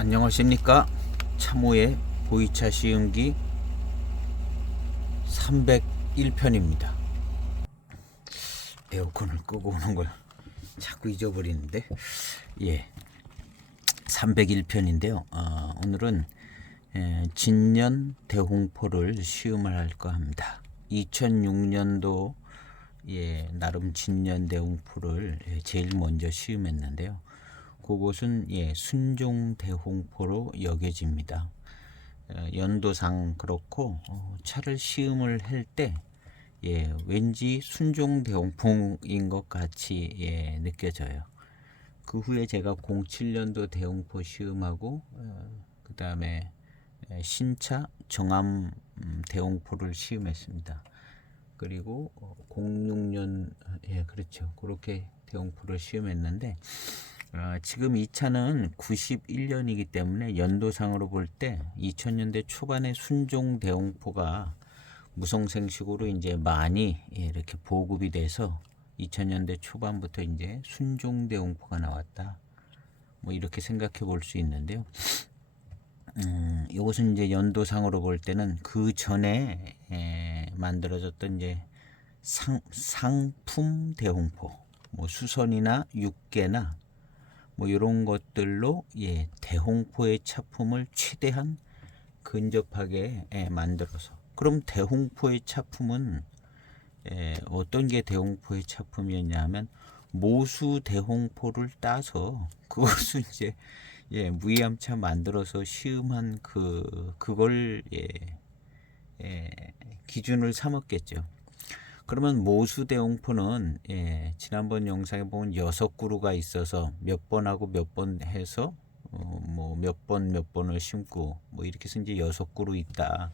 안녕하십니까. 참호의 보이차 시음기 301편입니다. 에어컨을 끄고 오는 걸 자꾸 잊어버리는데, 예, 301편인데요. 오늘은 진년 대홍포를 시음을 할까 합니다. 2006년도 나름 진년 대홍포를 제일 먼저 시음했는데요. 그곳은 순종 대홍포로 여겨집니다. 연도상 그렇고 차를 시음을 할 때 왠지 순종 대홍포인 것 같이 느껴져요. 그 후에 제가 07년도 대홍포 시음하고 그 다음에 신차 정암 대홍포를 시음했습니다. 그리고 06년 그렇죠. 그렇게 대홍포를 시음했는데 지금 이 차는 91년이기 때문에 연도상으로 볼 때 2000년대 초반에 순종 대홍포가 무성생식으로 이제 많이 이렇게 보급이 돼서 2000년대 초반부터 이제 순종 대홍포가 나왔다. 뭐 이렇게 생각해 볼 수 있는데요. 이것은 이제 연도상으로 볼 때는 그 전에 만들어졌던 이제 상품 대홍포, 뭐 수선이나 육개나 뭐 이런 것들로 대홍포의 차품을 최대한 근접하게 만들어서, 그럼 대홍포의 차품은 어떤 게 대홍포의 차품이었냐 하면 모수 대홍포를 따서 그것을 이제 무이암차 만들어서 시음한 그걸 기준을 삼았겠죠. 그러면 모수 대홍포는 지난번 영상에 보면 6그루가 있어서 몇 번 하고 몇 번 해서 뭐 몇 번을 심고 뭐 이렇게 해서 이제 6그루 있다.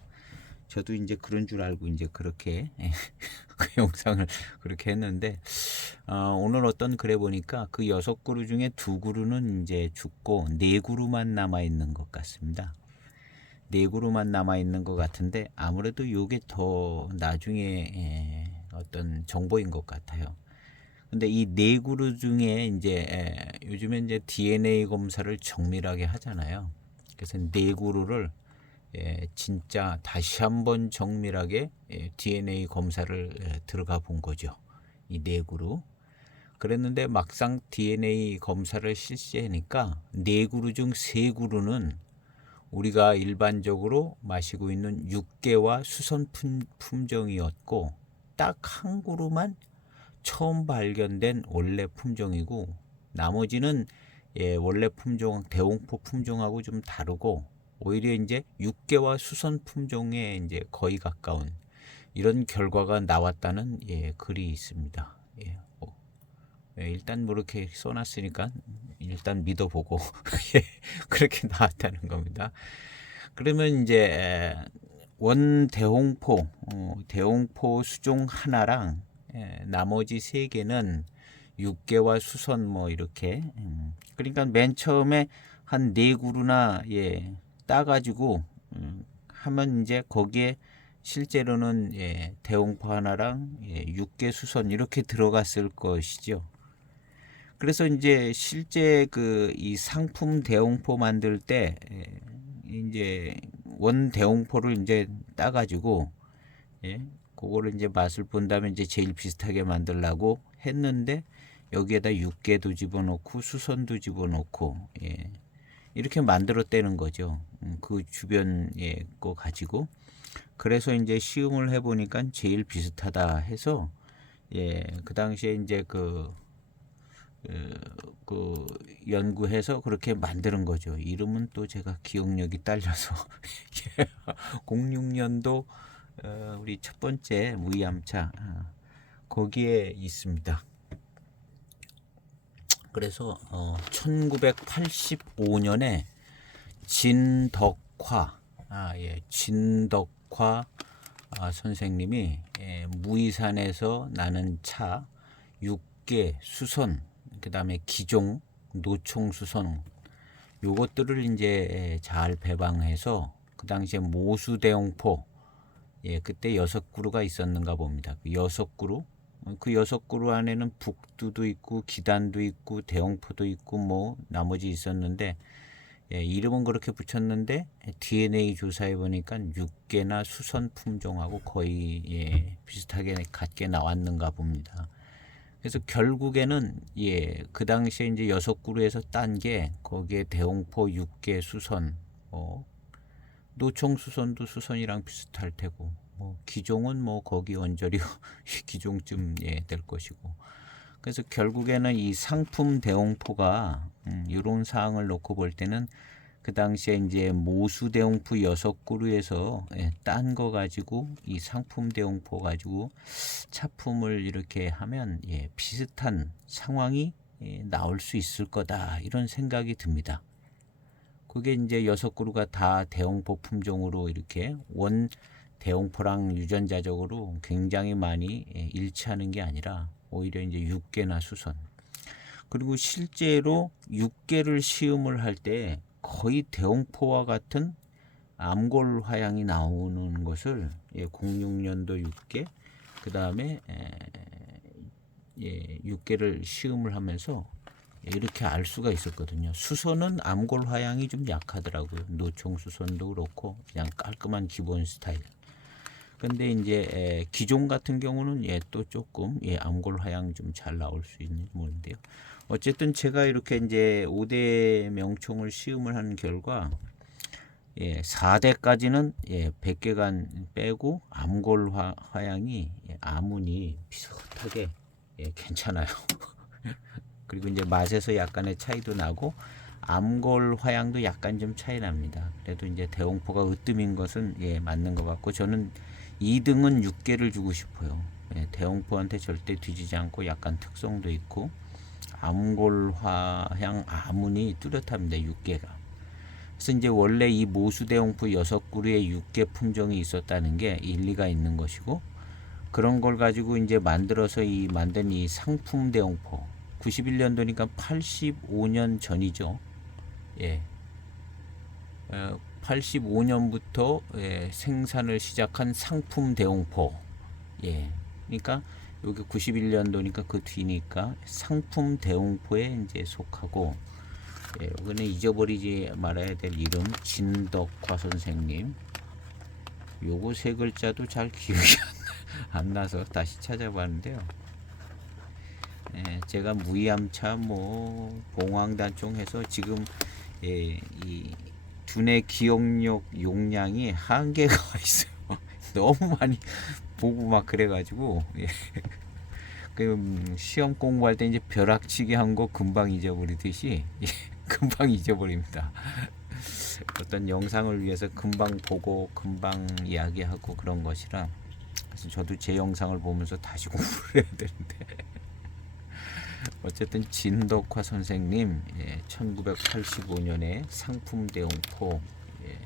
저도 이제 그런 줄 알고 이제 그렇게 그 영상을 그렇게 했는데 오늘 어떤 글에 보니까 그 6그루 중에 2그루는 이제 죽고 4그루만 남아 있는 것 같습니다. 4그루만 남아 있는 것 같은데 아무래도 이게 더 나중에 어떤 정보인 것 같아요. 근데 이 4그루 중에 이제 요즘에 이제 DNA 검사를 정밀하게 하잖아요. 그래서 4그루를 진짜 다시 한번 정밀하게 DNA 검사를 들어가 본 거죠. 이 4그루. 그랬는데 막상 DNA 검사를 실시하니까 4그루 중 3그루는 우리가 일반적으로 마시고 있는 육개와 수선 품종이었고 딱 한 그루만 처음 발견된 원래 품종이고 나머지는 원래 품종 대홍포 품종하고 좀 다르고 오히려 이제 육개와 수선 품종에 이제 거의 가까운 이런 결과가 나왔다는 글이 있습니다. 일단 뭐 이렇게 써놨으니까 일단 믿어보고 그렇게 나왔다는 겁니다. 그러면 이제 원 대홍포, 대홍포 수종 하나랑 나머지 3개는 육개와 수선 뭐 이렇게 그러니까 맨 처음에 한 4그루나 따가지고 하면 이제 거기에 실제로는 대홍포 하나랑 육개 수선 이렇게 들어갔을 것이죠. 그래서 이제 실제 이 상품 대홍포 만들 때 이제 원 대홍포를 이제 따가지고 그거를 이제 맛을 본 다음에 이제 제일 비슷하게 만들려고 했는데 여기에다 육개도 집어넣고 수선도 집어넣고 이렇게 만들었다는 거죠. 그 주변에 거 가지고. 그래서 이제 시음을 해보니까 제일 비슷하다 해서 그 당시에 이제 그 연구해서 그렇게 만드는 거죠. 이름은 또 제가 기억력이 딸려서 06년도 우리 첫 번째 무이암차 거기에 있습니다. 그래서 1985년에 진덕화 진덕화 선생님이 무이산에서 나는 차 6개 수선 그 다음에 기종 노총 수선 요것들을 이제 잘 배방해서 그 당시에 모수 대홍포 그때 6그루가 있었는가 봅니다. 그 6그루 그 6그루 안에는 북두도 있고 기단도 있고 대홍포도 있고 뭐 나머지 있었는데 예, 이름은 그렇게 붙였는데 DNA 조사해 보니까 육계나 수선 품종하고 거의 예, 비슷하게 같게 나왔는가 봅니다. 그래서 결국에는 예, 그 당시에 이제 6그루에서 딴 게 거기에 대홍포, 육계, 수선, 노총 수선도 수선이랑 비슷할 테고, 기종은 뭐 거기 언저리 기종쯤 예, 될 것이고. 그래서 결국에는 이 상품 대홍포가 이런 사항을 놓고 볼 때는 그 당시에 이제 모수 대홍포 6그루에서 예, 딴 거 가지고 이 상품 대홍포 가지고 차품을 이렇게 하면 예, 비슷한 상황이 예, 나올 수 있을 거다 이런 생각이 듭니다. 그게 이제 6그루가 다 대홍포 품종으로 이렇게 원 대홍포랑 유전자적으로 굉장히 많이 예, 일치하는 게 아니라 오히려 이제 육계나 수선, 그리고 실제로 육계를 시음을 할 때 거의 대홍포와 같은 암골 화양이 나오는 것을 예, 06년도 육계, 그 다음에 예, 육계를 시음을 하면서 이렇게 알 수가 있었거든요. 수선은 암골 화양이 좀 약하더라고요. 노총 수선도 그렇고 그냥 깔끔한 기본 스타일. 근데 이제 기종 같은 경우는 예, 또 조금 예, 암골 화양 좀 잘 나올 수 있는 모인데요. 어쨌든 제가 이렇게 이제 5대 명총을 시음을 한 결과 예, 4대까지는 예, 100개간 빼고 암골 화양이 예, 아문이 비슷하게 예, 괜찮아요. 그리고 이제 맛에서 약간의 차이도 나고 암골 화양도 약간 좀 차이 납니다. 그래도 이제 대홍포가 으뜸인 것은 예, 맞는 것 같고 저는 2등은 6개를 주고 싶어요. 예, 대홍포한테 절대 뒤지지 않고 약간 특성도 있고 암골 화양 아문이 뚜렷합니다. 6개가. 그래서 이제 원래 이 모수대홍포 6그루에 6개 품종이 있었다는 게 일리가 있는 것이고, 그런 걸 가지고 이제 만들어서 만든 이 상품 대홍포 91년도니까 85년 전이죠. 예. 85년부터 예, 생산을 시작한 상품 대홍포. 예. 그러니까 여기 91년도니까 그 뒤니까 상품 대홍포에 이제 속하고, 예, 여기는 잊어버리지 말아야 될 이름 진덕화 선생님. 요거 세 글자도 잘 기억이 안 나서 다시 찾아봤는데요. 예, 제가 무이암차 봉황단총 해서 지금 예, 이 두뇌 기억력 용량이 한계가 있어요. 너무 많이 보고 막 그래가지고 예. 그 시험 공부할 때 이제 벼락치기 한 거 금방 잊어버리듯이 예, 금방 잊어버립니다. 어떤 영상을 위해서 금방 보고 금방 이야기하고 그런 것이라, 그래서 저도 제 영상을 보면서 다시 공부를 해야 되는데 어쨌든 진덕화 선생님 예, 1985년에 상품 대홍포 예,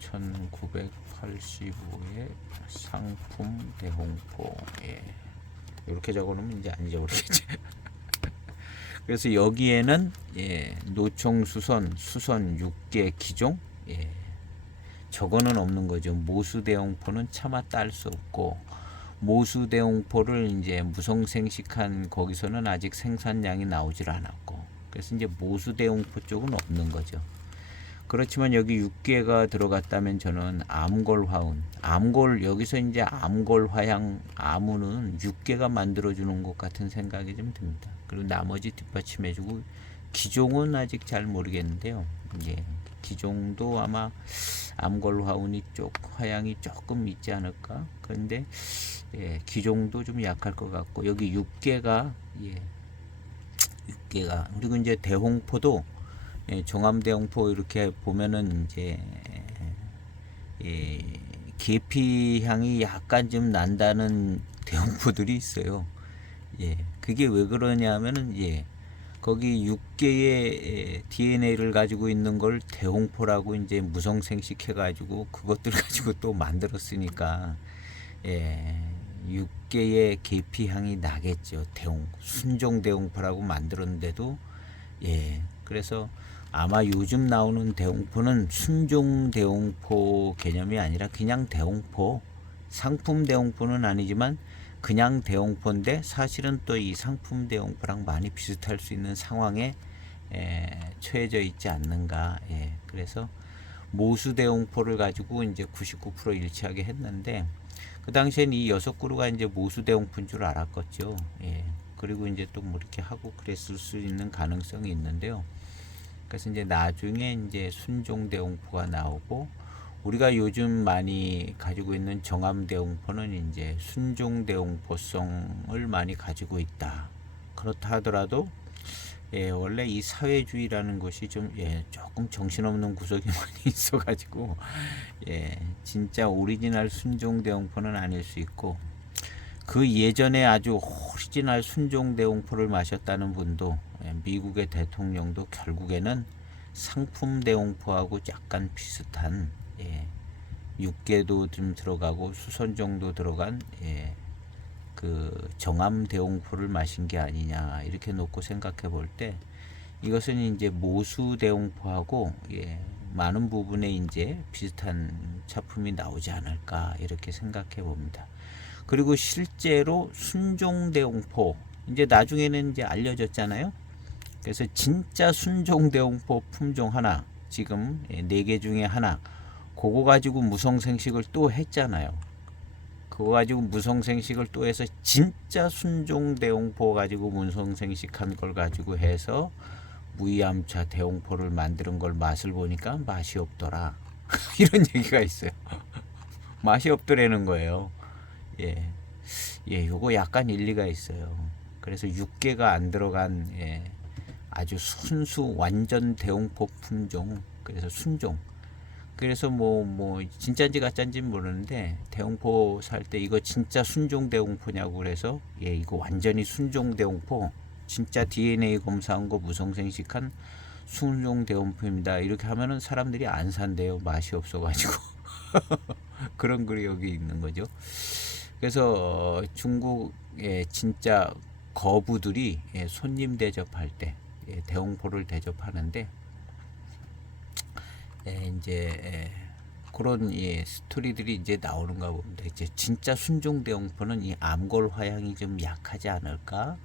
1985에 상품 대홍포 예, 이렇게 적어놓으면 이제 안 잊어버리겠죠. 그래서 여기에는 예, 노총 수선 6개 기종 예, 저거는 없는 거죠. 모수 대홍포는 차마 딸 수 없고, 모수 대홍포를 이제 무성생식한 거기서는 아직 생산량이 나오질 않았고, 그래서 이제 모수 대홍포 쪽은 없는 거죠. 그렇지만 여기 6개가 들어갔다면 저는 암골 화운, 암골 여기서 이제 암골 화양 아무는 6개가 만들어주는 것 같은 생각이 좀 듭니다. 그리고 나머지 뒷받침해주고, 기종은 아직 잘 모르겠는데요. 예, 기종도 아마 암골 화운이 화양이 조금 있지 않을까. 그런데 예, 기종도 좀 약할 것 같고, 여기 6개가 예, 6개가 그리고 이제 대홍포도 예, 종암대홍포 이렇게 보면은 이제 예, 계피 향이 약간 좀 난다는 대홍포들이 있어요. 예, 그게 왜 그러냐면은 예, 거기 6개의 DNA를 가지고 있는 걸 대홍포라고 이제 무성생식해가지고 그것들 가지고 또 만들었으니까 예, 6개의 계피 향이 나겠죠. 순종 대홍포라고 만들었는데도 예, 그래서 아마 요즘 나오는 대홍포는 순종 대홍포 개념이 아니라 그냥 대홍포, 상품 대홍포는 아니지만 그냥 대홍포인데 사실은 또 이 상품 대홍포랑 많이 비슷할 수 있는 상황에 처해져 있지 않는가. 그래서 모수대용포를 가지고 이제 99% 일치하게 했는데 그 당시엔 이 6그루가 이제 모수대용포인 줄 알았겠죠. 그리고 이제 또 뭐 이렇게 하고 그랬을 수 있는 가능성이 있는데요. 그래서 이제 나중에 이제 순종대용포가 나오고 우리가 요즘 많이 가지고 있는 정암대용포는 이제 순종대용포성을 많이 가지고 있다. 그렇다 하더라도 원래 이 사회주의라는 것이 좀 조금 정신없는 구석이 많이 있어가지고 진짜 오리지널 순종대용포는 아닐 수 있고 그 예전에 아주 오리지널 순종대용포를 마셨다는 분도 미국의 대통령도 결국에는 상품대용포하고 약간 비슷한 육개도 좀 들어가고 수선 정도 들어간 그 정암대용포를 마신 게 아니냐 이렇게 놓고 생각해 볼 때 이것은 이제 모수대용포하고 많은 부분에 이제 비슷한 차품이 나오지 않을까 이렇게 생각해 봅니다. 그리고 실제로 순종대용포 이제 나중에는 이제 알려졌잖아요. 그래서 진짜 순종대용포 품종 하나 지금 4개 중에 하나 그거 가지고 무성생식을 또 했잖아요. 그거 가지고 무성생식을 또 해서 진짜 순종대용포 가지고 무성생식한 걸 가지고 해서 무이암차 대용포를 만드는 걸 맛을 보니까 맛이 없더라. 이런 얘기가 있어요. 맛이 없더라는 거예요. 요거 약간 일리가 있어요. 그래서 6개가 안 들어간 아주 순수 완전 대용포 품종. 그래서 순종. 그래서 뭐 진짜인지 가짜인지 모르는데 대용포 살 때 이거 진짜 순종 대용포냐고 그래서 이거 완전히 순종 대용포 진짜 DNA 검사한 거 무성생식한 순종 대용포입니다. 이렇게 하면은 사람들이 안 산대요. 맛이 없어가지고 그런 글이 여기 있는 거죠. 그래서 중국의 진짜 거부들이 손님 대접할 때 대용포를 대접하는데 이제 그런 스토리들이 이제 나오는가 봅니다. 이제 진짜 순종 대용포는 이 암골 화향이 좀 약하지 않을까?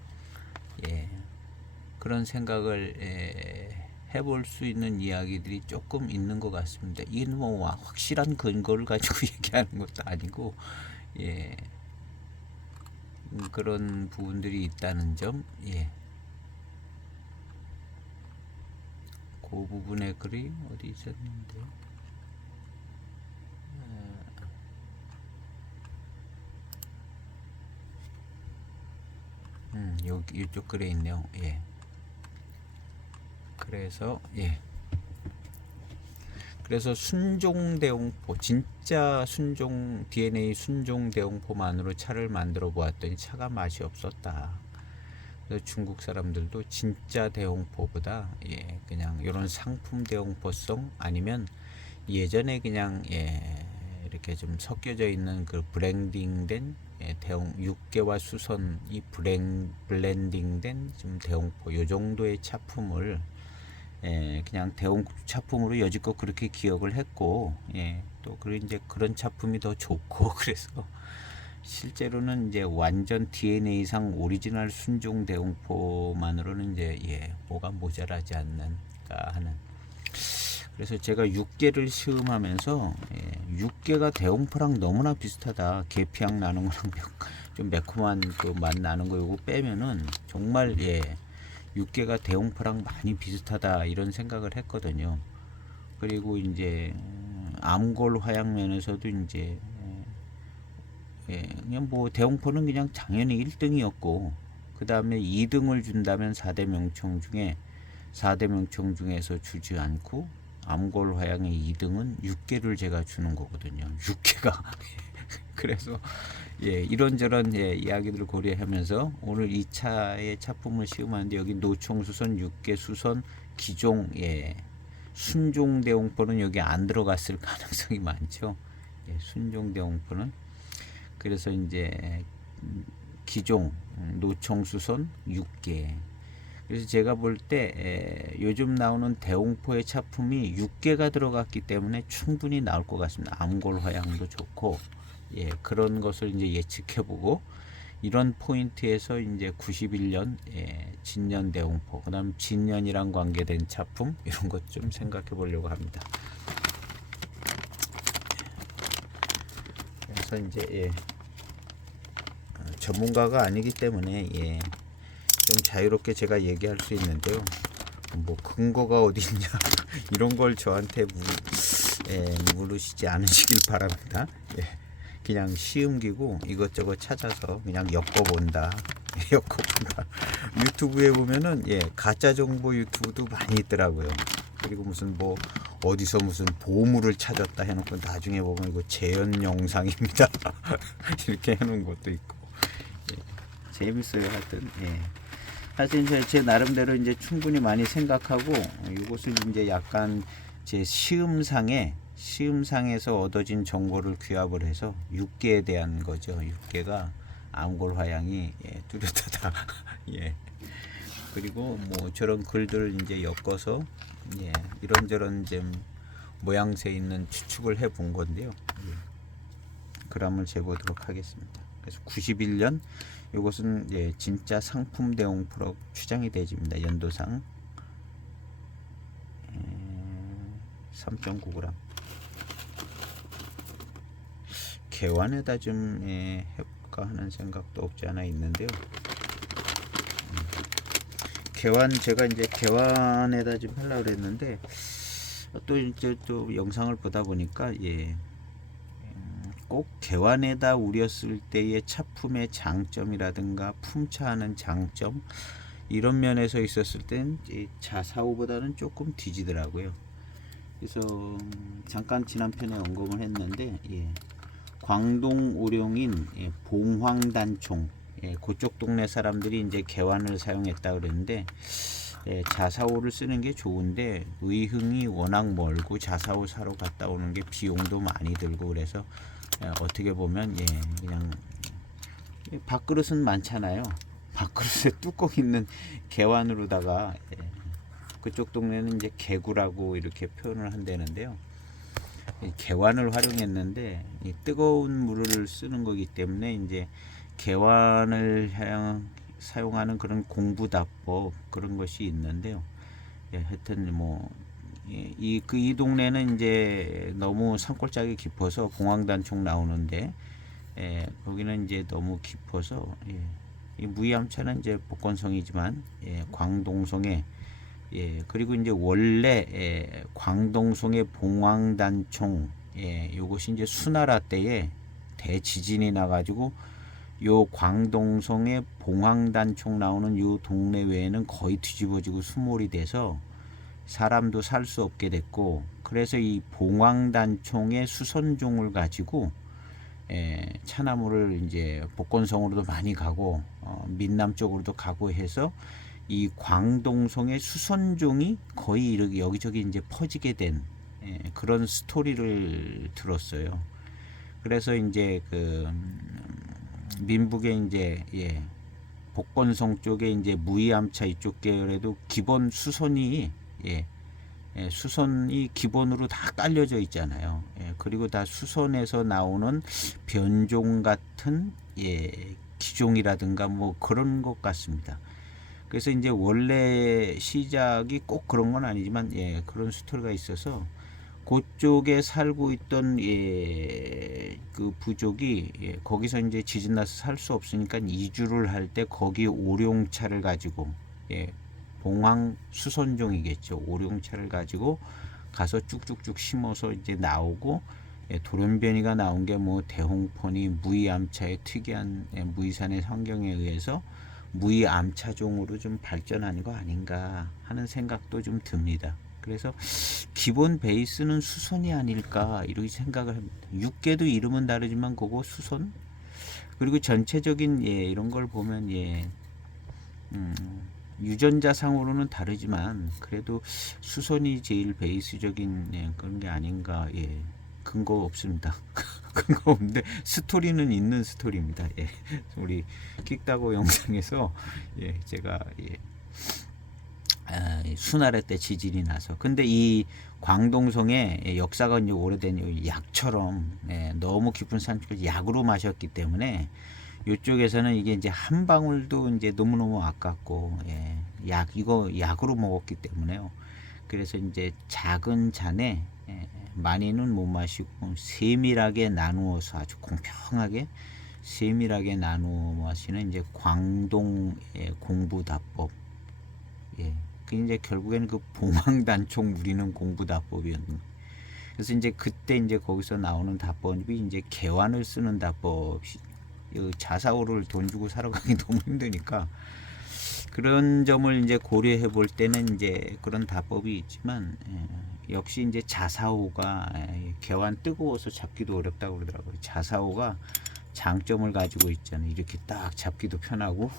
그런 생각을 해볼 수 있는 이야기들이 조금 있는 것 같습니다. 이건 뭐 확실한 근거를 가지고 얘기하는 것도 아니고 그런 부분들이 있다는 점. 그 부분의 글이 어디 있었는데 여기 이쪽 글에 있네요. 그래서 순종대용포 진짜 순종 DNA 순종대용포만으로 차를 만들어 보았더니 차가 맛이 없었다. 그래서 중국 사람들도 진짜 대용포보다 그냥 이런 상품 대용포성 아니면 예전에 그냥 이렇게 좀 섞여져 있는 그 브랜딩된 대용 6개와 수선이 블렌딩된 좀 대용포 요 정도의 차품을 그냥 대용 차품으로 여지껏 그렇게 기억을 했고 또 그리고 이제 그런 차품이 더 좋고 그래서 실제로는 이제 완전 DNA상 오리지널 순종 대용포만으로는 이제 뭐가 모자라지 않는가 하는. 그래서 제가 6개를 시음하면서 6개가 대용포랑 너무나 비슷하다. 계피향 나는 거랑 좀 매콤한 그 맛 나는 거 요거 빼면은 정말 6개가 대용포랑 많이 비슷하다 이런 생각을 했거든요. 그리고 이제 암골 화양 면에서도 이제 그냥 뭐 대용포는 그냥 당연히 1등이었고 그 다음에 2등을 준다면 4대 명청 중에 4대 명청 중에서 주지 않고 암골 화양의 2등은 6개를 제가 주는 거거든요. 6개가 그래서 이런저런 이야기들을 고려하면서 오늘 2차의 차품을 시음하는데 여기 노총수선 6개 수선 기종 순종대용포는 여기 안 들어갔을 가능성이 많죠. 순종대용포는 그래서 이제 기종 노총수선 6개. 그래서 제가 볼 때 요즘 나오는 대용포의 차품이 6개가 들어갔기 때문에 충분히 나올 것 같습니다. 암골 화양도 좋고 그런 것을 이제 예측해보고 이런 포인트에서 이제 91년 진년 대홍포, 그다음 진년이랑 관계된 작품 이런 것 좀 생각해 보려고 합니다. 그래서 이제 전문가가 아니기 때문에 좀 자유롭게 제가 얘기할 수 있는데요. 뭐 근거가 어디 있냐 이런 걸 저한테 물으시지 않으시길 바랍니다. 그냥 시음기고 이것저것 찾아서 그냥 엮어본다. 엮어본다. 유튜브에 보면은 가짜 정보 유튜브도 많이 있더라고요. 그리고 무슨 뭐 어디서 무슨 보물을 찾았다 해놓고 나중에 보면 이거 재현 영상입니다. 이렇게 해놓은 것도 있고 재밌어요. 하여튼 제 나름대로 이제 충분히 많이 생각하고 이것을 이제 약간 제 시음상에서 얻어진 정보를 귀합을 해서 육계에 대한 거죠. 육계가 암골 화양이 뚜렷하다. 그리고 뭐 저런 글들 이제 엮어서 이런저런 좀 모양새 있는 추측을 해 본 건데요. 그람을 재보도록 하겠습니다. 그래서 91년 이것은 진짜 상품 대홍포로 추정이 되집니다. 연도상 3.9g. 개완에다 좀 해볼까 하는 생각도 없지 않아 있는데요. 제가 이제 개완에다 좀 하려고 그랬는데 또 영상을 보다 보니까 꼭 개완에다 우렸을 때의 차품의 장점이라든가 품차하는 장점 이런 면에서 있었을 땐 자사오보다는 조금 뒤지더라고요. 그래서 잠깐 지난 편에 언급을 했는데 광동 오룡인 봉황단총 그쪽 동네 사람들이 이제 개완을 사용했다 그랬는데 자사오를 쓰는 게 좋은데 의흥이 워낙 멀고 자사오 사러 갔다 오는 게 비용도 많이 들고 그래서 어떻게 보면 그냥 밥그릇은 많잖아요. 밥그릇에 뚜껑 있는 개완으로다가 그쪽 동네는 이제 개구라고 이렇게 표현을 한다는데요. 개완을 활용했는데 뜨거운 물을 쓰는 거기 때문에 이제 개완을 사용하는 그런 공부다법 그런 것이 있는데요. 하여튼 뭐 이 동네는 이제 너무 산골짜기 깊어서 봉황단총 나오는데 거기는 이제 너무 깊어서 이 무이암차는 이제 복건성이지만 광동성에 그리고 이제 원래 광동성의 봉황단총 요것이 이제 수나라 때에 대지진이 나가지고 요 광동성의 봉황단총 나오는 요 동네 외에는 거의 뒤집어지고 수몰이 돼서 사람도 살 수 없게 됐고 그래서 이 봉황단총의 수선종을 가지고 차나무를 이제 복건성으로도 많이 가고 민남 쪽으로도 가고 해서 이 광동성의 수선종이 거의 이렇게 여기저기 이제 퍼지게 된 그런 스토리를 들었어요. 그래서 이제 그 민북의 이제 복건성 쪽에 이제 무이암차 이쪽 계열에도 기본 수선이 수선이 기본으로 다 깔려져 있잖아요. 그리고 다 수선에서 나오는 변종 같은 기종이라든가 뭐 그런 것 같습니다. 그래서 이제 원래 시작이 꼭 그런 건 아니지만 그런 스토리가 있어서 그쪽에 살고 있던 그 부족이 거기서 이제 지진 나서 살 수 없으니까 이주를 할 때 거기 오룡차를 가지고 봉황 수선종이겠죠. 오룡차를 가지고 가서 쭉쭉쭉 심어서 이제 나오고 돌연변이가 나온 게 뭐 대홍포니 무이암차의 특이한 무이산의 환경에 의해서 무이암차종으로 좀 발전한 거 아닌가 하는 생각도 좀 듭니다. 그래서 기본 베이스는 수선이 아닐까 이렇게 생각을 합니다. 육계도 이름은 다르지만 그거 수선 그리고 전체적인 이런 걸 보면 유전자상으로는 다르지만 그래도 수선이 제일 베이스적인 그런 게 아닌가. 근거 없습니다. 근거 없는데 스토리는 있는 스토리입니다. 우리 킥다고 영상에서 제가 수나라 때 지진이 나서 근데 이 광동성의 역사가 이제 오래된 약처럼 너무 깊은 산초를 약으로 마셨기 때문에 이쪽에서는 이게 이제 한 방울도 이제 너무너무 아깝고, 예, 이거 약으로 먹었기 때문에요. 그래서 이제 작은 잔에, 예, 많이는 못 마시고 세밀하게 나누어서 아주 공평하게 세밀하게 나누어 마시는 이제 광동의 공부다법. 예, 그 이제 결국에는 그 봉황단총 무리는 공부다법이었는. 그래서 이제 그때 이제 거기서 나오는 다법이 이제 개환을 쓰는 다법이, 자사오를 돈 주고 사러 가기 너무 힘드니까 그런 점을 이제 고려해 볼 때는 이제 그런 다법이 있지만, 역시 이제 자사오가, 개환 뜨거워서 잡기도 어렵다고 그러더라고요. 자사오가 장점을 가지고 있잖아요. 이렇게 딱 잡기도 편하고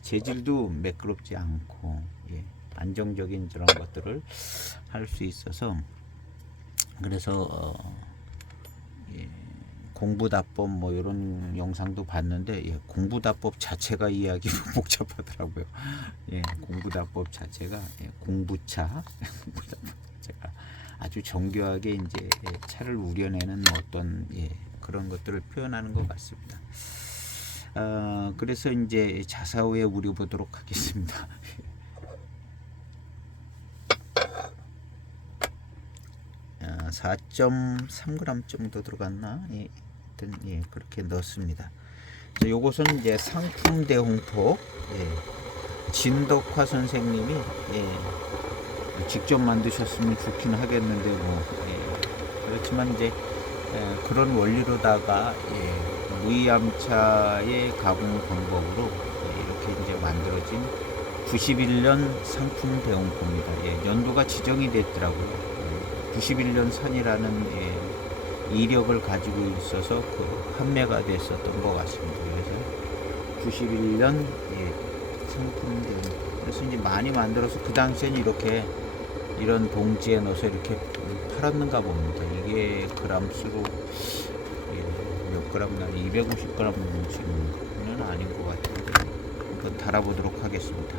재질도 매끄럽지 않고, 예, 안정적인 그런 것들을 할 수 있어서, 그래서 예, 공부다법 뭐 이런 영상도 봤는데, 예, 공부다법 자체가 이야기가 복잡하더라고요. 예, 공부다법 자체가, 예, 공부차 공부다법 자체가 아주 정교하게 이제 차를 우려내는 어떤, 예, 그런 것들을 표현하는 것 같습니다. 그래서 이제 자사오에 우려 보도록 하겠습니다. 4.3g 정도 들어갔나? 예, 하여튼, 예, 그렇게 넣습니다. 요것은 이제 상품 대홍포, 예, 진덕화 선생님이, 예, 직접 만드셨으면 좋긴 하겠는데 뭐, 예, 그렇지만 이제, 그런 원리로다가, 예, 무이암차의 가공 방법으로, 예, 이렇게 이제 만들어진 91년 상품 대홍포입니다. 예, 연도가 지정이 됐더라고요. 91년 산이라는, 예, 이력을 가지고 있어서 그 판매가 됐었던 것 같습니다. 그래서 91년, 예, 상품 대홍포. 그래서 이제 많이 만들어서 그 당시에는 이렇게 이런 봉지에 넣어서 이렇게 팔았는가 봅니다. 이게 그람수로, 예, 몇 그램 나는 250g 넘치는 아닌 것 같은데 한번 달아보도록 하겠습니다.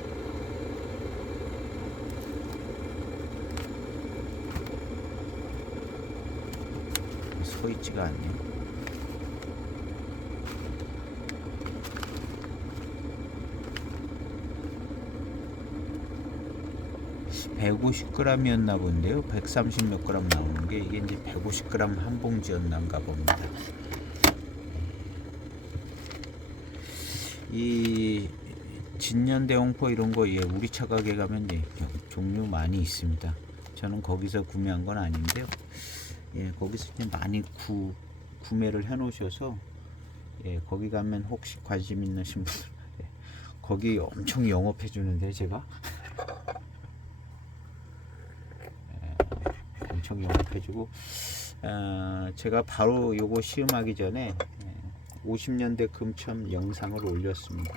서 있지가 않네요. 150g이었나 본데요. 130 몇 그램 나오는 게 이게 이제 150g 한 봉지였나가 봅니다. 이 진년 대홍포 이런 거, 예, 우리 차 가게 가면, 예, 종류 많이 있습니다. 저는 거기서 구매한 건 아닌데요. 예, 거기서 이제 많이 구매를 해 놓으셔서, 예, 거기 가면 혹시 관심 있는 분들, 예, 거기 엄청 영업해 주는데 제가 엄청 영업해 주고, 제가 바로 요거 시음하기 전에 50년대 금첨 영상을 올렸습니다.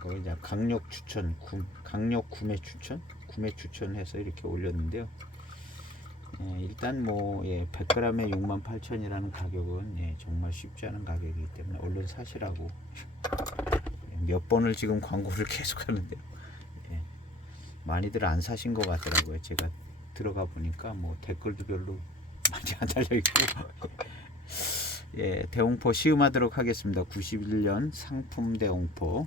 거기 이제 강력 추천, 강력 구매 추천해서 이렇게 올렸는데요. 일단 뭐, 예, 100g에 68,000이라는 가격은, 예, 정말 쉽지 않은 가격이기 때문에 얼른 사시라고 몇 번을 지금 광고를 계속 하는데요. 예, 많이들 안 사신 것 같더라고요. 제가 들어가 보니까 뭐 댓글도 별로 많이 안 달려 있고. 예, 대홍포 시음하도록 하겠습니다. 91년 상품 대홍포.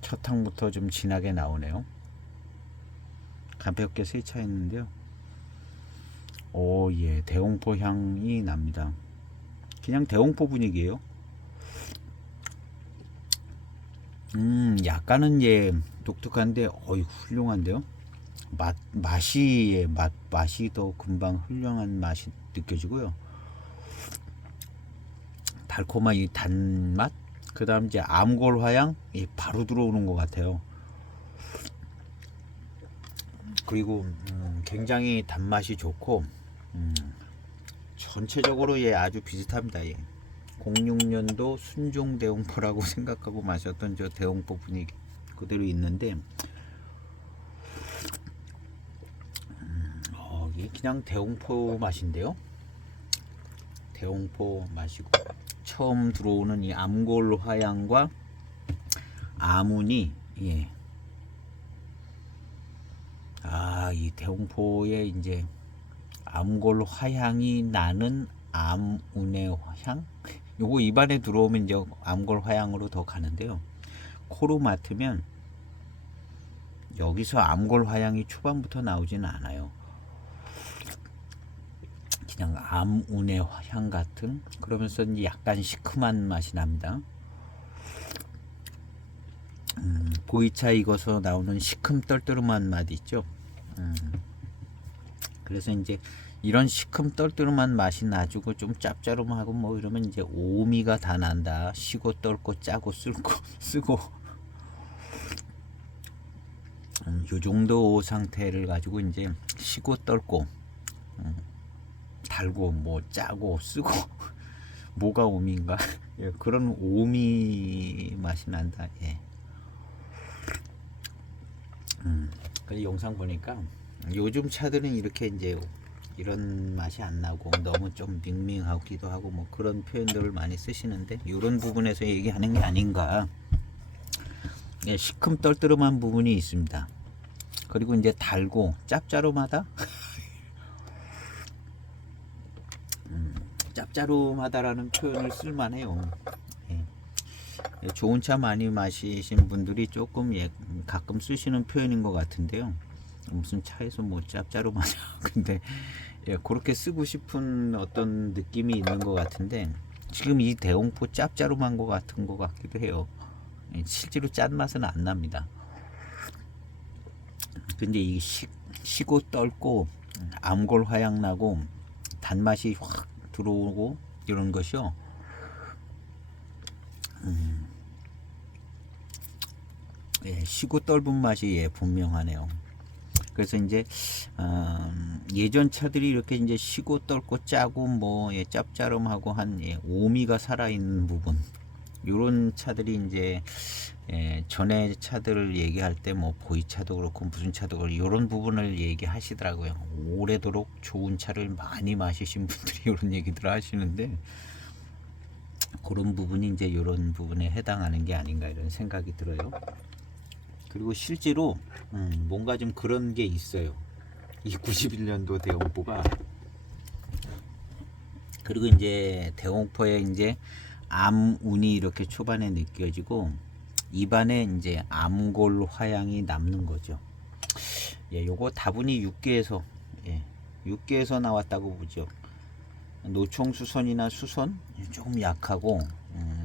첫 항부터 좀 진하게 나오네요. 가볍게 세차했는데요. 오, 예, 대홍포 향이 납니다. 그냥 대홍포 분위기예요. 약간은, 예, 독특한데, 어이, 훌륭한데요. 맛이 더 금방 훌륭한 맛이 느껴지고요. 달콤한 이 단맛, 그 다음 이제 암골 화향, 예, 바로 들어오는 것 같아요. 그리고 굉장히 단맛이 좋고, 전체적으로, 예, 아주 비슷합니다. 예. 06년도 순종 대홍포라고 생각하고 마셨던 저 대홍포 분위기 그대로 있는데, 이게 그냥 대홍포 맛인데요. 대홍포 맛이고, 처음 들어오는 이 암골 화향과 아문이, 예, 이 대홍포에 이제 암골 화향이 나는 암운의 향? 요거 입안에 들어오면 이제 암골 화향으로 더 가는데요. 코로 맡으면 여기서 암골 화향이 초반부터 나오지는 않아요. 그냥 암운의 향 같은, 그러면서 이제 약간 시큼한 맛이 납니다. 보이차 익어서 나오는 시큼 떨떠름한 맛 있죠. 그래서 이제 이런 시큼 떨떠름한 맛이 나주고 좀 짭짤하고 뭐 이러면 이제 오미가 다 난다. 시고 떨고 짜고 쓰고 요 정도 상태를 가지고 이제 시고 떨고 달고 뭐 짜고 쓰고 뭐가 오미인가? 예, 그런 오미 맛이 난다. 예. 그 영상 보니까 요즘 차들은 이렇게 이제 이런 맛이 안 나고 너무 좀 밍밍하기도 하고 뭐 그런 표현들을 많이 쓰시는데 이런 부분에서 얘기하는 게 아닌가. 예, 시큼 떨떠름한 부분이 있습니다. 그리고 이제 달고 짭짜름하다. 짭짜름하다라는 표현을 쓸만해요. 예. 좋은 차 많이 마시신 분들이 조금 가끔 쓰시는 표현인 것 같은데요. 무슨 차에서 뭐 짭짜름하냐. 근데 그렇게 쓰고 싶은 어떤 느낌이 있는 것 같은데 지금 이 대홍포 짭짜름한 것 같은 것 같기도 해요. 실제로 짠맛은 안 납니다. 근데 이 시고 떨고 암골 화향 나고 단맛이 확 들어오고 이런 것이요. 시고 떫은 맛이 분명하네요. 그래서 이제 예전 차들이 이렇게 이제 시고 떫고 짜고 뭐 짭짜름하고 한 오미가 살아있는 부분, 이런 차들이 이제 전에 차들을 얘기할 때 뭐 보이차도 그렇고 무슨 차도 그렇고 이런 부분을 얘기하시더라고요. 오래도록 좋은 차를 많이 마시신 분들이 이런 얘기들 하시는데 그런 부분이 이제 이런 부분에 해당하는 게 아닌가 이런 생각이 들어요. 그리고 실제로 뭔가 좀 그런 게 있어요. 이 91년도 대홍포가. 그리고 이제 대홍포에 이제 암운이 이렇게 초반에 느껴지고 입안에 이제 암골 화향이 남는 거죠. 요거 다분히 육계에서 6개에서 나왔다고 보죠. 노총수선이나 수선 조금 약하고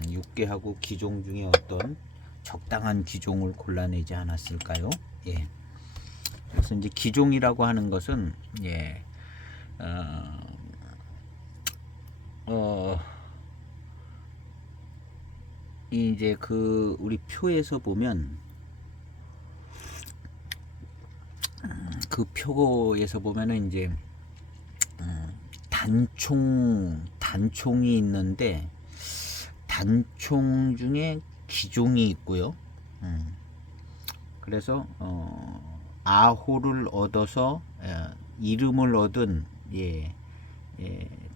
6개하고 기종 중에 어떤 적당한 기종을 골라내지 않았을까요? 예. 그래서 이제 기종이라고 하는 것은 이제 그 우리 표에서 보면 그 표에서 보면은 이제 단총이 있는데 단총 중에 기종이 있고요. 그래서 아호를 얻어서 이름을 얻은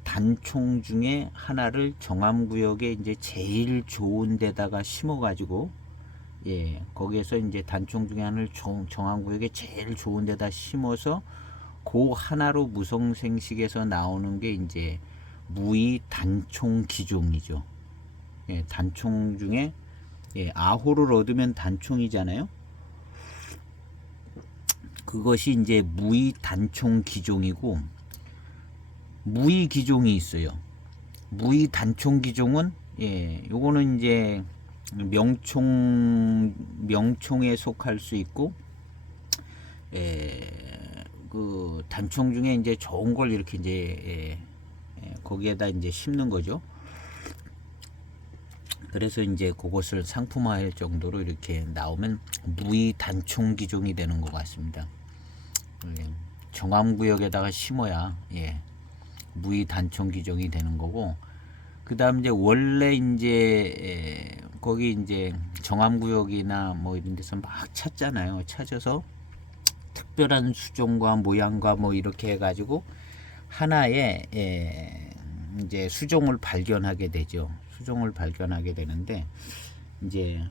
단총 중에 하나를 정암구역에 이제 제일 좋은 데다가 심어가지고 거기에서 이제 단총 중에 하나를 정암구역에 제일 좋은 데다 심어서 그 하나로 무성생식에서 나오는 게 이제 무의 단총 기종이죠. 단총 중에 아호를 얻으면 단총이잖아요. 그것이 이제 무의 단총 기종이고 무의 기종이 있어요. 무의 단총 기종은 요거는 이제 명총에 속할 수 있고 그 단총 중에 이제 좋은 걸 이렇게 이제 거기에다 이제 심는 거죠. 그래서 이제 그것을 상품화할 정도로 이렇게 나오면 무의 단총 기종이 되는 것 같습니다. 정암구역에다가 심어야 무의 단총 기종이 되는 거고, 그 다음 이제 원래 이제 거기 이제 정암구역이나 뭐 이런 데서 막 찾잖아요. 찾아서 특별한 수종과 모양과 뭐 이렇게 해가지고 하나의 이제 수종을 발견하게 되죠. 수종을 발견하게 되는데 이제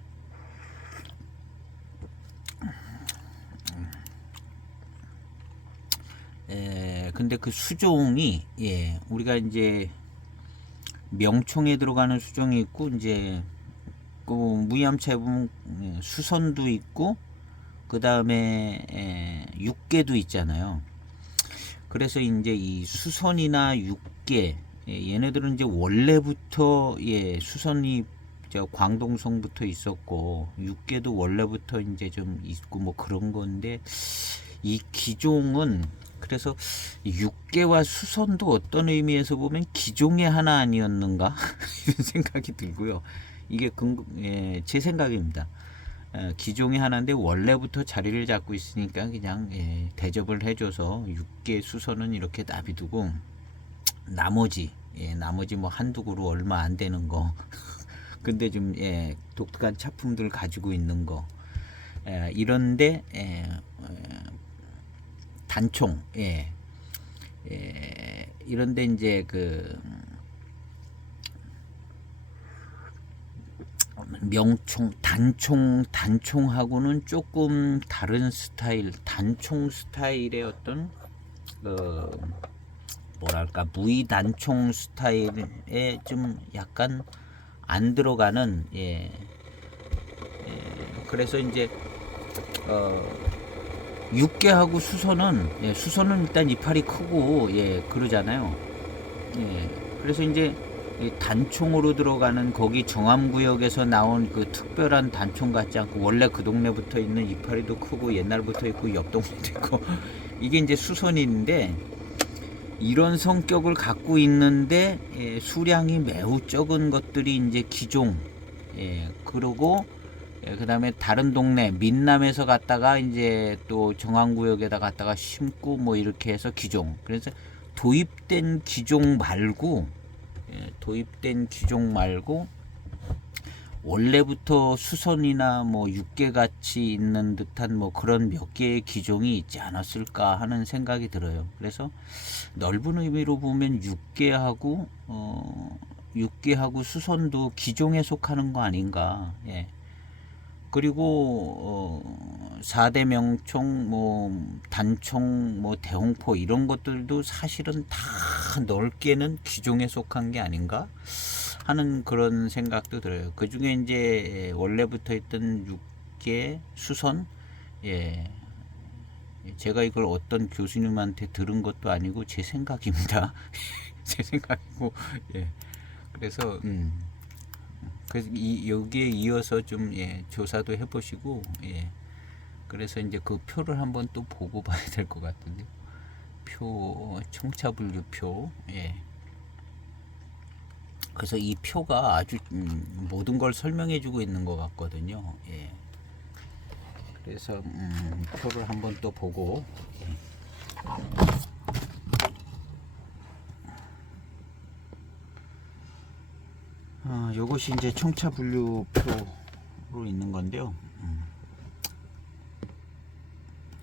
근데 그 수종이 우리가 이제 명총에 들어가는 수종이 있고 이제 그 무이암차에 보면 수선도 있고 그 다음에 육계도 있잖아요. 그래서 이제 이 수선이나 육계 얘네들은 이제 원래부터 수선이 저 광동성부터 있었고 육계도 원래부터 이제 좀 있고 뭐 그런 건데 이 기종은 그래서 육계와 수선도 어떤 의미에서 보면 기종의 하나 아니었는가 이런 생각이 들고요. 이게 제 생각입니다. 기종이 하나인데 원래부터 자리를 잡고 있으니까 그냥 대접을 해줘서 육계 수선은 이렇게 놔비두고 나머지 뭐 한두 그루 얼마 안 되는 거 근데 좀 독특한 차품들 가지고 있는 거 이런데 단총 이런데 이제 그 명총 단총하고는 조금 다른 스타일 단총 스타일의 어떤 뭐랄까 무이단총 스타일에 좀 약간 안 들어가는 그래서 이제 육계하고 수선은 수선은 일단 이파리 크고 그러잖아요. 그래서 이제 단총으로 들어가는 거기 정암구역에서 나온 그 특별한 단총 같지 않고 원래 그 동네부터 있는 이파리도 크고 옛날부터 있고 옆 동네도 있고 이게 이제 수선인데 이런 성격을 갖고 있는데 수량이 매우 적은 것들이 이제 기종 그러고 그 다음에 다른 동네 민남에서 갔다가 이제 또 정암구역에다 갔다가 심고 뭐 이렇게 해서 기종 그래서 도입된 기종 말고 원래부터 수선이나 뭐 육계 같이 있는 듯한 뭐 그런 몇 개의 기종이 있지 않았을까 하는 생각이 들어요. 그래서 넓은 의미로 보면 육계하고 수선도 기종에 속하는 거 아닌가. 그리고 4대 명총, 뭐 단총, 뭐 대홍포 이런 것들도 사실은 다 넓게는 기종에 속한 게 아닌가 하는 그런 생각도 들어요. 그 중에 이제 원래부터 있던 육계, 수선, 제가 이걸 어떤 교수님한테 들은 것도 아니고 제 생각입니다. 제 생각이고, 그래서 그래서 여기에 이어서 좀 조사도 해보시고 그래서 이제 그 표를 한번 또 보고 봐야 될 것 같은데 표 청차분류표 그래서 이 표가 아주 모든 걸 설명해주고 있는 것 같거든요. 그래서 표를 한번 또 보고 요것이 이제 청차분류표로 있는 건데요.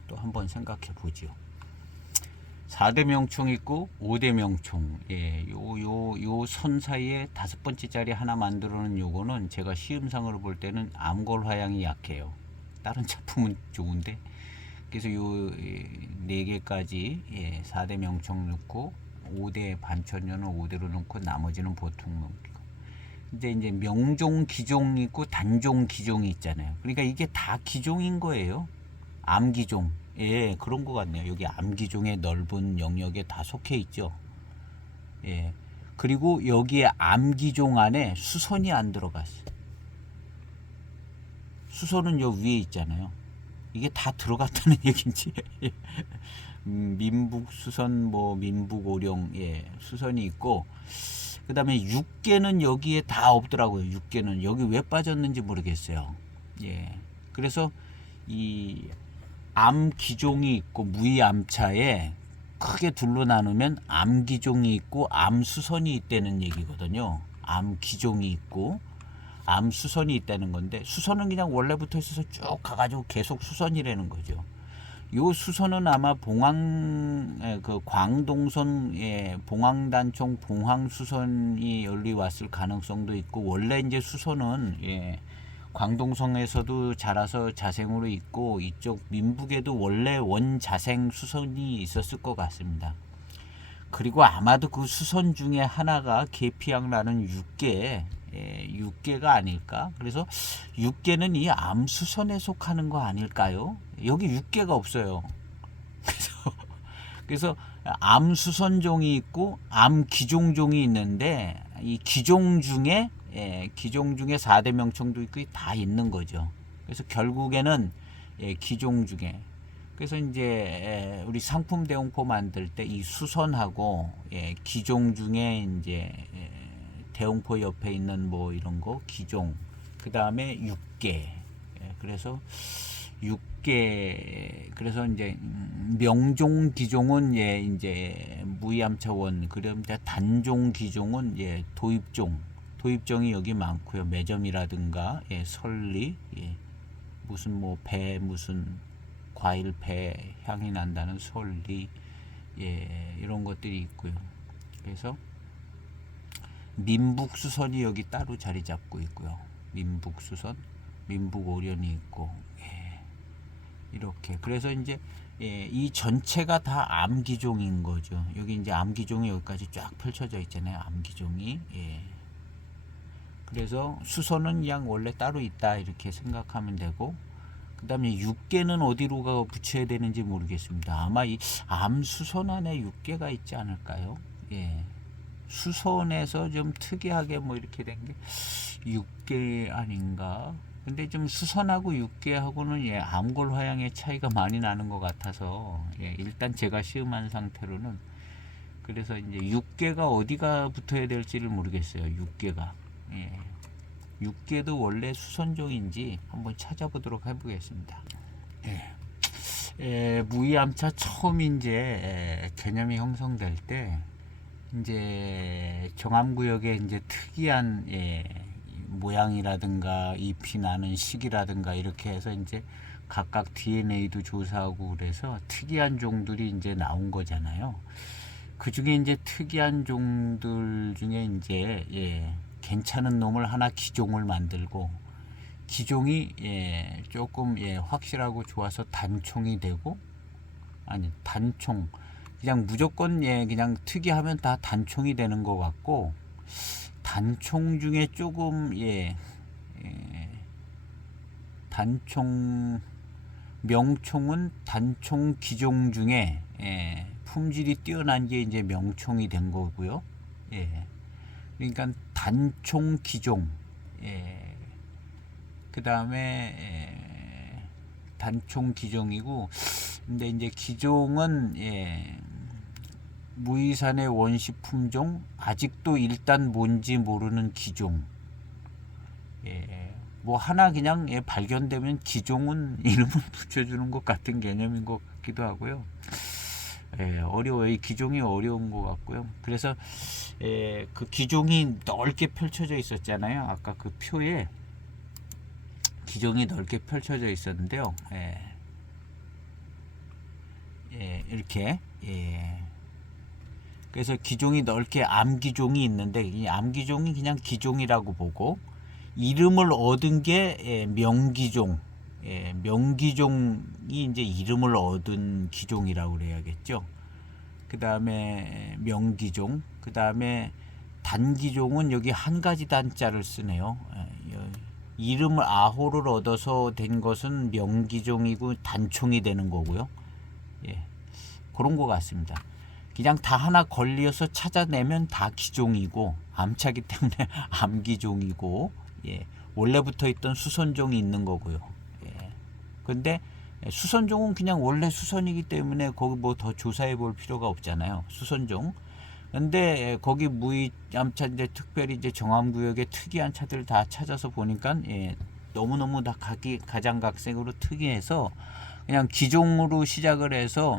또 한번 생각해 보죠. 4대 명총 있고 5대 명총. 요 선 사이에 5번째 자리 하나 만들어 놓은 요거는 제가 시음상으로 볼 때는 암골 화양이 약해요. 다른 작품은 좋은데. 그래서 요 4개까지 4대 명총 넣고 5대 반천년은 5대로 넣고 나머지는 보통 넣고. 이제 명종 기종 있고 단종 기종이 있잖아요. 그러니까 이게 다 기종인 거예요. 암기종. 그런 것 같네요. 여기 암기종의 넓은 영역에 다 속해 있죠. 그리고 여기에 암기종 안에 수선이 안 들어갔어요. 수선은 요 위에 있잖아요. 이게 다 들어갔다는 얘기인지. 민북 수선, 뭐 민북 오룡, 수선이 있고. 그 다음에 육계는 여기에 다 없더라고요. 육계는 여기 왜 빠졌는지 모르겠어요. 그래서 이 암기종이 있고 무이암차에 크게 둘로 나누면 암기종이 있고 암수선이 있다는 얘기거든요. 암기종이 있고 암수선이 있다는 건데 수선은 그냥 원래부터 있어서 쭉 가가지고 계속 수선이라는 거죠. 요 수선은 아마 광동선 봉황단총 봉황수선이 연리 왔을 가능성도 있고 원래 이제 수선은 광동성에서도 자라서 자생으로 있고 이쪽 민북에도 원래 원자생 수선이 있었을 것 같습니다. 그리고 아마도 그 수선 중에 하나가 계피양라는 육계가 아닐까. 그래서 육계는 이 암수선에 속하는 거 아닐까요? 여기 육계가 없어요. 그래서 암수선종이 있고 암기종종이 있는데 이 기종 중에 4대 명칭도 있고 다 있는 거죠. 그래서 결국에는 기종 중에, 그래서 이제 우리 상품 대용포 만들 때 이 수선하고 기종 중에 이제 대용포 옆에 있는 뭐 이런 거 기종, 그 다음에 육계, 그래서 육계, 그래서 이제 명종 기종은 이제 무이암차원, 그럼 단종 기종은 도입종이 여기 많고요. 매점이라든가 설리, 무슨 뭐 배, 무슨 과일 배 향이 난다는 설리, 이런 것들이 있고요. 그래서 민북수선이 여기 따로 자리 잡고 있고요. 민북수선, 민북오련이 있고, 이렇게. 그래서 이제 이 전체가 다 암기종인 거죠. 여기 이제 암기종이 여기까지 쫙 펼쳐져 있잖아요. 암기종이. 그래서 수선은 그냥 원래 따로 있다 이렇게 생각하면 되고, 그 다음에 육계는 어디로 붙여야 되는지 모르겠습니다. 아마 이 암수선 안에 육계가 있지 않을까요? 수선에서 좀 특이하게 뭐 이렇게 된 게 육계 아닌가? 근데 좀 수선하고 육계하고는 암골 화양의 차이가 많이 나는 것 같아서 일단 제가 시음한 상태로는, 그래서 이제 육계가 어디가 붙어야 될지를 모르겠어요. 육계가. 육계도 원래 수선종인지 한번 찾아보도록 해보겠습니다. 무이암차 처음 이제 개념이 형성될 때 이제 정암구역에 이제 특이한 모양이라든가 잎이 나는 시기라든가 이렇게 해서 이제 각각 DNA도 조사하고 그래서 특이한 종들이 이제 나온 거잖아요. 그 중에 이제 특이한 종들 중에 이제 괜찮은 놈을 하나 기종을 만들고, 기종이 조금 확실하고 좋아서 단총이 되고, 아니 단총 그냥 무조건 그냥 특이하면 다 단총이 되는 것 같고, 단총 중에 조금 단총 명총은 단총 기종 중에 품질이 뛰어난 게 이제 명총이 된 거고요. 그러니까 단총 기종, 그 다음에 단총 기종이고, 근데 이제 기종은 무이산의 원시 품종, 아직도 일단 뭔지 모르는 기종. 뭐 하나 그냥 발견되면 기종은 이름을 붙여주는 것 같은 개념인 것 같기도 하고요. 어려워요. 이 기종이 어려운 것 같고요. 그래서 그 기종이 넓게 펼쳐져 있었잖아요. 아까 그 표에 기종이 넓게 펼쳐져 있었는데요. 이렇게 그래서 기종이 넓게 암기종이 있는데, 이 암기종이 그냥 기종이라고 보고, 이름을 얻은 게 명기종, 명기종이 이제 이름을 얻은 기종이라고 그래야겠죠. 그 다음에 명기종, 그 다음에 단기종은 여기 한 가지 단자를 쓰네요. 이름을 아호를 얻어서 된 것은 명기종이고 단총이 되는 거고요. 그런 것 같습니다. 그냥 다 하나 걸려서 찾아내면 다 기종이고, 암차기 때문에 암기종이고, 원래부터 있던 수선종이 있는 거고요. 근데 수선종은 그냥 원래 수선이기 때문에 거기 뭐 더 조사해 볼 필요가 없잖아요. 수선종. 근데 거기 무이암차 이제 특별히 이제 정암구역의 특이한 차들 다 찾아서 보니까 너무너무 다 가장각색으로 특이해서 그냥 기종으로 시작을 해서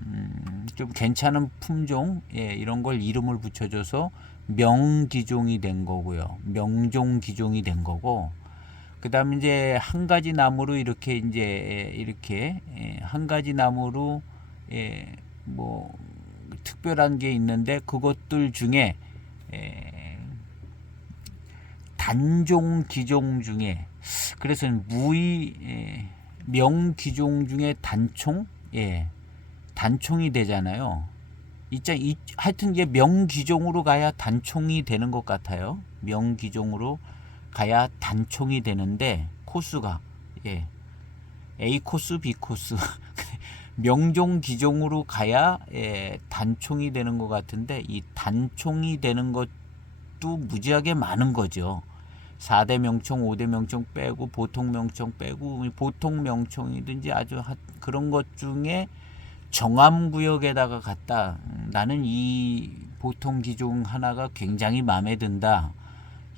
좀 괜찮은 품종 이런 걸 이름을 붙여줘서 명기종이 된 거고요. 명종 기종이 된 거고, 그 다음에 이제 한 가지 나무로 이렇게 한 가지 나무로 뭐 특별한 게 있는데, 그것들 중에 단종 기종 중에 그래서 무의 명기종 중에 단총, 단총이 되잖아요. 하여튼 이게 명기종으로 가야 단총이 되는 것 같아요. 명기종으로 가야 단총이 되는데 코스가 A 코스, B 코스 명종 기종으로 가야 단총이 되는 것 같은데 이 단총이 되는 것도 무지하게 많은 거죠. 4대 명총, 5대 명총 빼고 보통 명총 빼고 보통 명총이든지 아주 그런 것 중에 정암구역에다가 갖다 나는 이 보통 기종 하나가 굉장히 마음에 든다.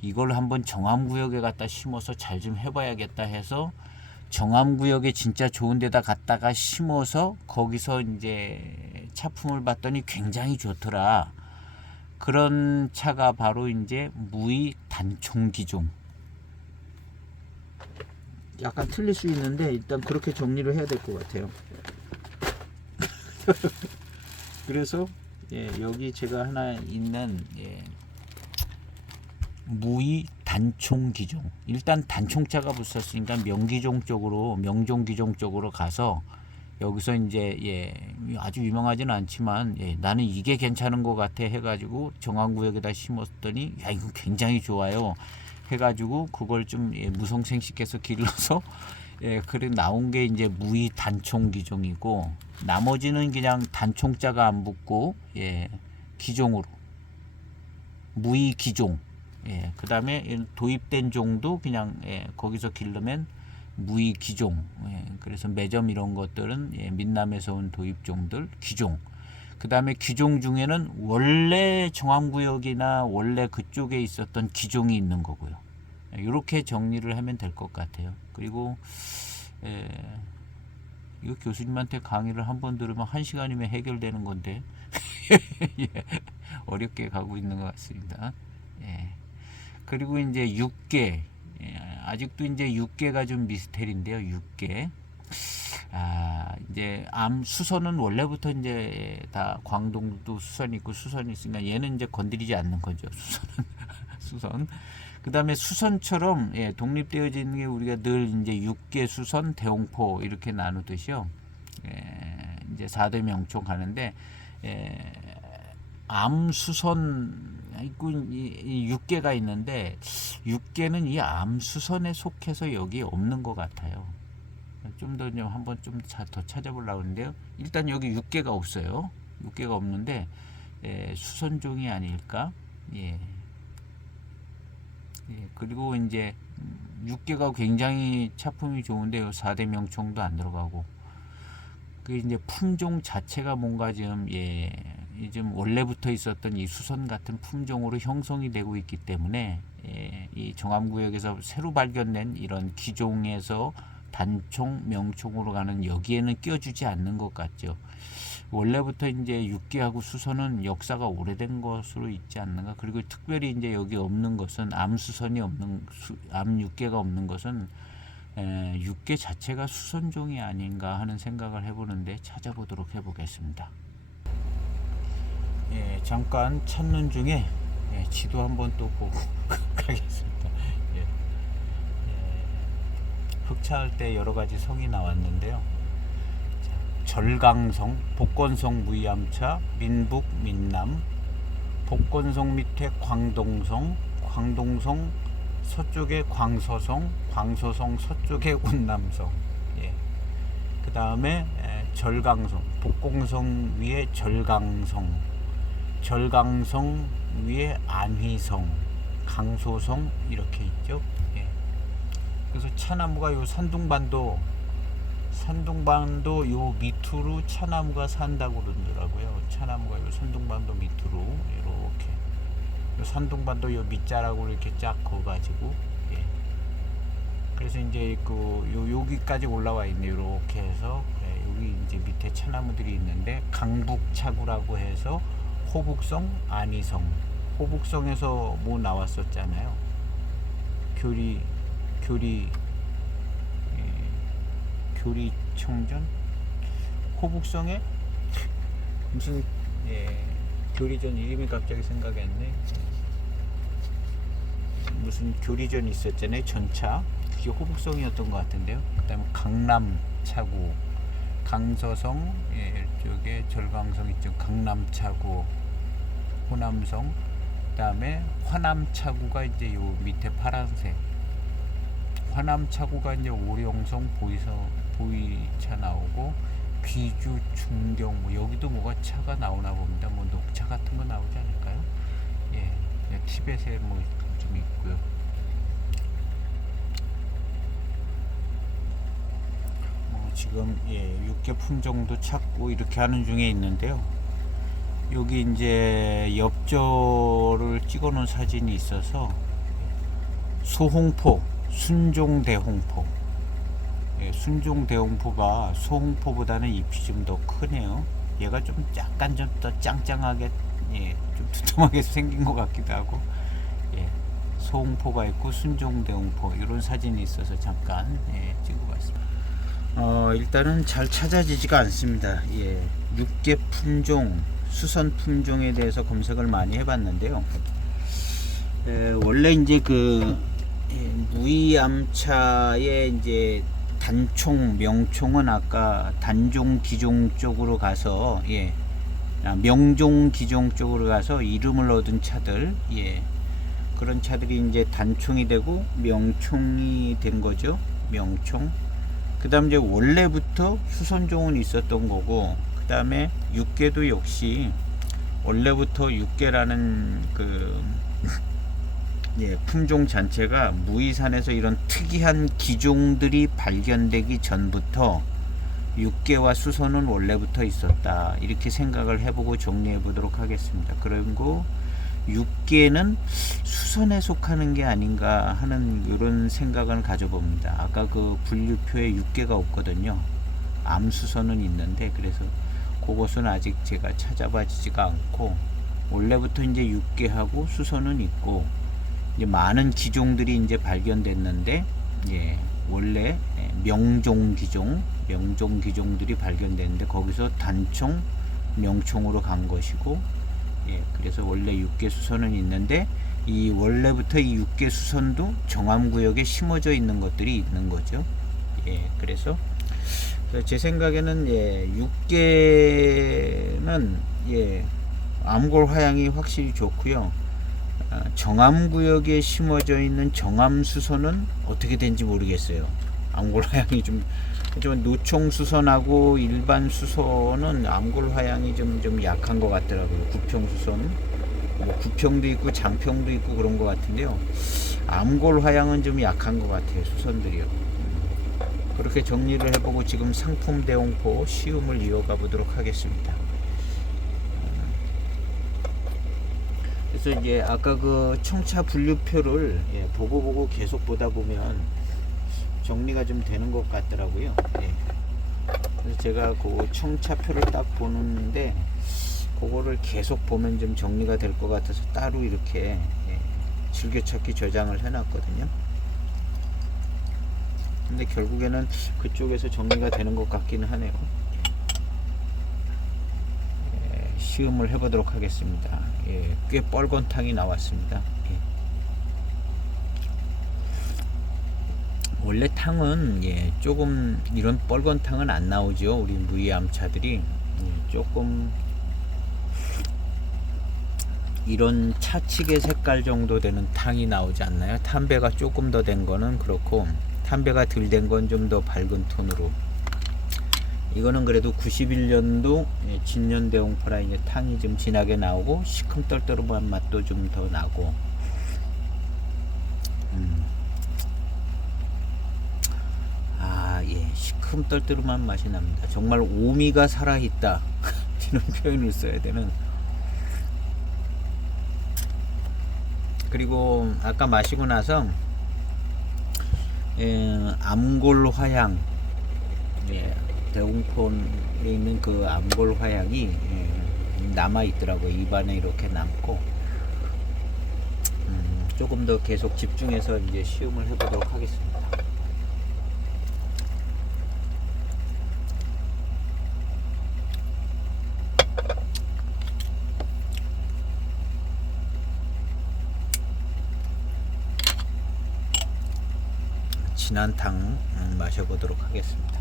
이걸 한번 정암구역에 갖다 심어서 잘 좀 해봐야겠다 해서 정암구역에 진짜 좋은 데다 갖다가 심어서 거기서 이제 차품을 봤더니 굉장히 좋더라. 그런 차가 바로 이제 무의 단총 기종. 약간 틀릴 수 있는데 일단 그렇게 정리를 해야 될 것 같아요. 그래서 여기 제가 하나 있는 무의 단총 기종. 일단 단총자가 붙었으니까 명기종 쪽으로 명종 기종 쪽으로 가서 여기서 이제 아주 유명하지는 않지만 나는 이게 괜찮은 것 같아 해가지고 정암구역에다 심었더니 야 이거 굉장히 좋아요 해가지고 그걸 좀 무성생식해서 길러서 그래 나온 게 이제 무의 단총 기종이고 나머지는 그냥 단총자가 안 붙고 기종으로 무의 기종. 그 다음에 도입된 종도 그냥 거기서 기르면 무의 기종. 그래서 매점 이런 것들은 민남에서 온 도입종들 기종. 그 다음에 기종 중에는 원래 정암구역이나 원래 그쪽에 있었던 기종이 있는 거고요. 이렇게 정리를 하면 될 것 같아요. 그리고 이거 교수님한테 강의를 한번 들으면 1시간이면 해결되는 건데 어렵게 가고 있는 것 같습니다. 그리고 이제 6개. 아직도 이제 6개가 좀 미스테리인데요. 6개. 이제 수선은 원래부터 이제 다 광동도 수선이 있고 수선이 있으니까 얘는 이제 건드리지 않는 거죠. 수선은 수선. 그다음에 수선처럼 독립되어지는 게 우리가 늘 이제 6개 수선, 대홍포 이렇게 나누듯이요. 이제 4대 명총 가는데 암수선 있고 이 6개가 있는데 6개는 이 암수선에 속해서 여기 없는 것 같아요. 좀 더 한번 좀 더 찾아보려고 하는데요. 일단 여기 6개가 없어요. 6개가 없는데 수선종이 아닐까? 그리고 이제 6개가 굉장히 차품이 좋은데 요 4대 명총도 안 들어가고 그 이제 품종 자체가 뭔가 좀 원래부터 있었던 이 수선 같은 품종으로 형성이 되고 있기 때문에 이 정암구역에서 새로 발견된 이런 기종에서 단총, 명총으로 가는 여기에는 껴주지 않는 것 같죠. 원래부터 이제 6개하고 수선은 역사가 오래된 것으로 있지 않는가. 그리고 특별히 이제 여기 없는 것은 암수선이 없는 암 6개가 없는 것은 6개 자체가 수선종이 아닌가 하는 생각을 해보는데 찾아보도록 해보겠습니다. 잠깐 찾는 중에 지도 한번 또 보고 가겠습니다. 흑차할 때 여러 가지 성이 나왔는데요. 절강성, 복건성 무이암차, 민북, 민남, 복건성 밑에 광동성, 광동성 서쪽에 광서성, 광서성 서쪽에 운남성. 그 다음에 절강성, 복공성 위에 절강성, 절강성 위에 안휘성, 강소성 이렇게 있죠. 그래서 차나무가 요 산둥반도 요 밑으로 차나무가 산다고 그러더라고요. 차나무가 요 산둥반도 밑으로 이렇게 요 산둥반도 요 밑자락으로 이렇게 쫙 거가지고 그래서 이제 여기까지 올라와 있네요. 이렇게 해서 여기 이제 밑에 차나무들이 있는데 강북차구라고 해서 호북성, 안희성, 호북성에서 뭐 나왔었잖아요. 교리 청전 호북성에 무슨 교리전 이름이 갑자기 생각이 안 나. 무슨 교리전 있었잖아요. 전차 그게 호북성이었던 것 같은데요. 그다음에 강남차구, 강서성, 예, 이쪽에 절강성 이쪽 강남차구, 호남성, 그다음에 화남차구가 이제 요 밑에 파란색, 화남차구가 이제 오령성 보이차 나오고, 귀주, 중경, 뭐 여기도 뭐가 차가 나오나 봅니다. 뭐 녹차 같은 거 나오지 않을까요? 예, 티벳에 뭐 좀 있고요. 지금 예, 6개 품종도 찾고 이렇게 하는 중에 있는데요. 여기 이제 엽조를 찍어 놓은 사진이 있어서 소홍포, 순종대홍포. 예, 순종대홍포가 소홍포보다는 잎이 좀 더 크네요. 얘가 좀 약간 좀 더 짱짱하게, 예, 좀 두툼하게 생긴 것 같기도 하고, 예, 소홍포가 있고 순종대홍포 이런 사진이 있어서 잠깐 예, 찍어봤습니다. 일단은 잘 찾아지지가 않습니다. 예, 6개 품종, 수선 품종에 대해서 검색을 많이 해봤는데요. 원래 이제 그 무이암차의 이제 단총, 명총은 아까 단종 기종 쪽으로 가서, 예, 명종 기종 쪽으로 가서 이름을 얻은 차들, 예, 그런 차들이 이제 단총이 되고 명총이 된 거죠. 명총. 그 다음 이제 원래부터 수선종은 있었던 거고, 그 다음에 육계도 역시 원래부터 육계라는 그 예, 품종 자체가 무이산에서 이런 특이한 기종들이 발견되기 전부터 육계와 수선은 원래부터 있었다, 이렇게 생각을 해보고 정리해 보도록 하겠습니다. 그리고 육계는 수선에 속하는 게 아닌가 하는 이런 생각을 가져봅니다. 아까 그 분류표에 육계가 없거든요. 암수선은 있는데, 그래서 그것은 아직 제가 찾아봐지지가 않고, 원래부터 이제 육계하고 수선은 있고, 이제 많은 기종들이 이제 발견됐는데, 예, 원래 명종 기종들이 발견됐는데 거기서 단총, 명총으로 간 것이고, 예, 그래서 원래 육계 수선은 있는데 이 원래부터 이 육계 수선도 정암구역에 심어져 있는 것들이 있는 거죠. 예, 그래서 제 생각에는 예, 육계는 예, 암골 화양이 확실히 좋고요. 정암구역에 심어져 있는 정암수선은 어떻게 된지 모르겠어요. 암골 화양이 좀 노총 수선하고 일반 수선은 암골 화양이 좀 약한 것 같더라고요. 구평 수선, 뭐 구평도 있고 장평도 있고 그런 것 같은데요. 암골 화양은 좀 약한 것 같아요. 수선들이요. 그렇게 정리를 해보고 지금 상품 대홍포 시음을 이어가 보도록 하겠습니다. 그래서 이제 아까 그 청차 분류표를 예, 보고 계속 보다 보면 정리가 좀 되는 것 같더라고요. 예. 그래서 제가 그 청차표를 딱 보는데 그거를 계속 보면 좀 정리가 될 것 같아서 따로 이렇게 예, 즐겨찾기 저장을 해놨거든요. 근데 결국에는 그쪽에서 정리가 되는 것 같기는 하네요. 예, 시음을 해보도록 하겠습니다. 예, 꽤 뻘건탕이 나왔습니다. 예. 원래 탕은 예, 조금 이런 뻘건탕은 안 나오죠. 우리 무이암차들이 예, 조금 이런 차치계 색깔 정도 되는 탕이 나오지 않나요? 탄배가 조금 더 된 거는 그렇고, 탄배가 덜 된 건 좀 더 밝은 톤으로. 이거는 그래도 91년도 예, 진년대홍포라 이제 탕이 좀 진하게 나오고 시큼떨떠름한 맛도 좀 더 나고. 예, 시큼떨떠름한 맛이 납니다. 정말 오미가 살아있다 이런 표현을 써야 되는. 그리고 아까 마시고 나서 암골 화향, 예, 대홍포에 있는 그 암골 화향이 남아 있더라고요. 입안에 이렇게 남고, 조금 더 계속 집중해서 이제 시음을 해보도록 하겠습니다. 진한탕 마셔보도록 하겠습니다.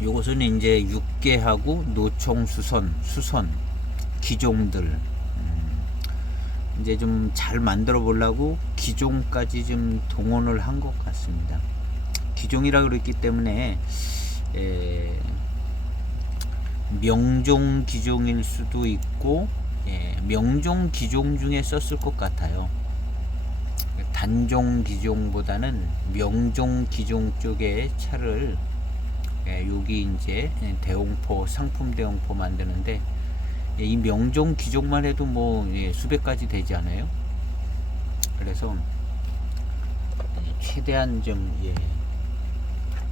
요것은 이제 육개하고 노총수선, 수선, 기종들 이제 좀 잘 만들어 보려고 기종까지 좀 동원을 한 것 같습니다. 기종이라 그랬기 때문에 명종 기종일 수도 있고 명종 기종 중에 썼을 것 같아요. 단종 기종보다는 명종 기종 쪽의 차를 여기 이제 대홍포 상품 대홍포 만드는데 이 명종 기종만 해도 뭐 수백 가지 되지 않아요? 그래서 최대한 좀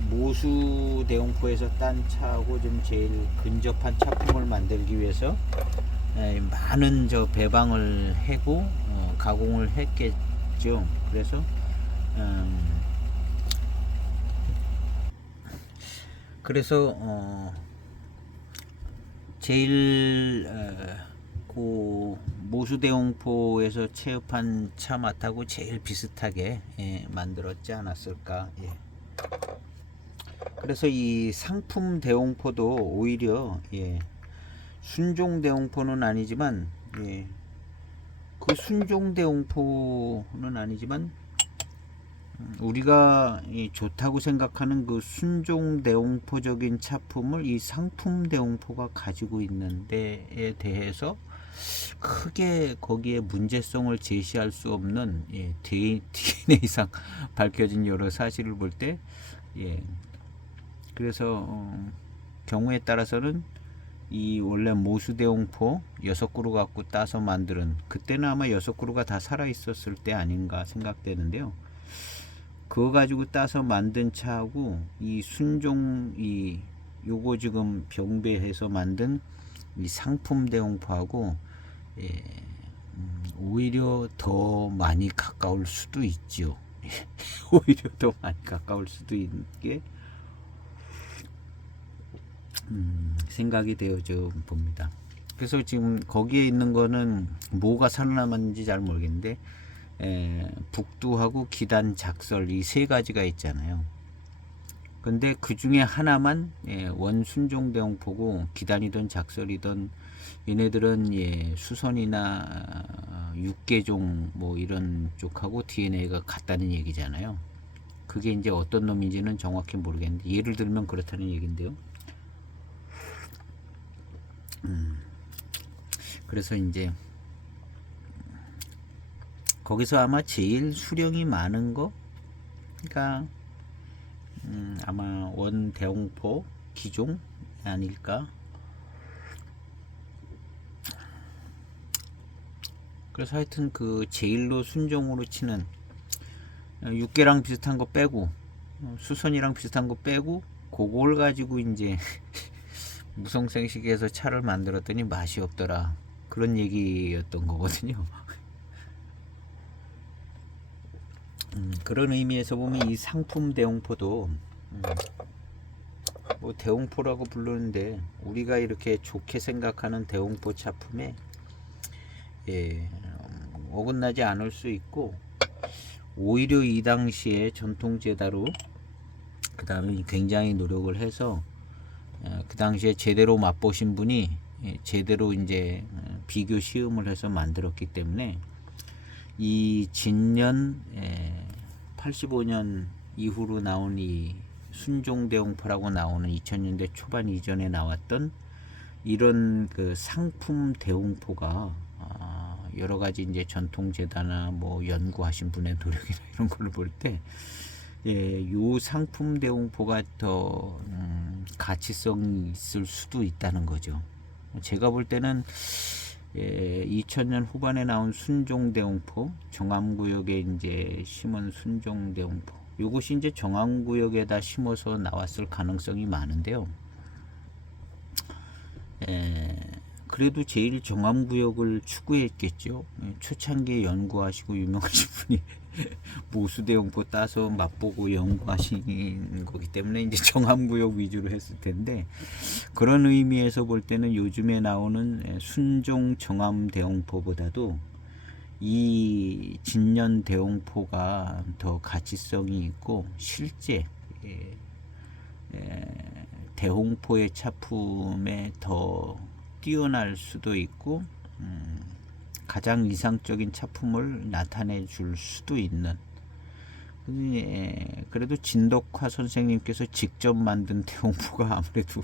모수 대홍포에서 딴 차하고 좀 제일 근접한 차품을 만들기 위해서 많은 저 배방을 해고 가공을 했겠죠. 그래서 제일 그 모수대홍포에서 체업한 차 맛하고 제일 비슷하게 만들었지 않았을까. 그래서 이 상품 대홍포도 오히려 순종 대홍포는 아니지만 그 순종 대홍포는 아니지만 우리가 좋다고 생각하는 그 순종 대홍포적인 차품을 이 상품 대홍포가 가지고 있는 데에 대해서 크게 거기에 문제성을 제시할 수 없는 DNA상 밝혀진 여러 사실을 볼 때 그래서 경우에 따라서는 이 원래 모수 대홍포 6그루 갖고 따서 만드는 그때는 아마 6그루가 다 살아 있었을 때 아닌가 생각되는데요. 그거 가지고 따서 만든 차하고 이 순종 요거 지금 병배해서 만든 이 상품 대홍포하고 오히려 더 많이 가까울 수도 있죠. 오히려 더 많이 가까울 수도 있는 게 생각이 되어져 봅니다. 그래서 지금 거기에 있는 거는 뭐가 살아남았는지 잘 모르겠는데 북두하고 기단 작설 이 세 가지가 있잖아요. 근데 그 중에 하나만 원순종 대홍포고 기단이든 작설이든 얘네들은 수선이나 육개종 뭐 이런 쪽하고 DNA가 같다는 얘기잖아요. 그게 이제 어떤 놈인지는 정확히 모르겠는데 예를 들면 그렇다는 얘긴데요. 그래서 이제 거기서 아마 제일 수령이 많은 거 그러니까 아마 원 대홍포 기종 아닐까. 그래서 하여튼 그 제일로 순종으로 치는 육개랑 비슷한 거 빼고 수선이랑 비슷한 거 빼고 그걸 가지고 이제 무성생식에서 차를 만들었더니 맛이 없더라 그런 얘기였던 거거든요. 그런 의미에서 보면 이 상품 대홍포도 뭐 대홍포라고 부르는데 우리가 이렇게 좋게 생각하는 대홍포 차품에 어긋나지 않을 수 있고 오히려 이 당시에 전통제다로 그 다음에 굉장히 노력을 해서 그 당시에 제대로 맛보신 분이 제대로 이제 비교 시음을 해서 만들었기 때문에 이 진년 85년 이후로 나온 이 순종대홍포라고 나오는 2000년대 초반 이전에 나왔던 이런 그 상품 대홍포가 여러 가지 이제 전통재단이나 뭐 연구하신 분의 노력이나 이런 걸 볼 때 요 상품 대홍포가 더 가치성이 있을 수도 있다는 거죠. 제가 볼 때는 2000년 후반에 나온 순종대홍포, 정암구역에 이제 심은 순종대홍포, 요것이 이제 정암구역에다 심어서 나왔을 가능성이 많은데요. 그래도 제일 정암구역을 추구했겠죠. 초창기에 연구하시고 유명하신 분이 모수대용포 따서 맛보고 연구하신 거기 때문에 이제 정암구역 위주로 했을 텐데, 그런 의미에서 볼 때는 요즘에 나오는 순종 정암 대용포보다도 이 진년 대용포가 더 가치성이 있고 실제 대홍포의 차품에 더 뛰어날 수도 있고 가장 이상적인 차품을 나타내 줄 수도 있는, 그래도 진덕화 선생님께서 직접 만든 대홍포가 아무래도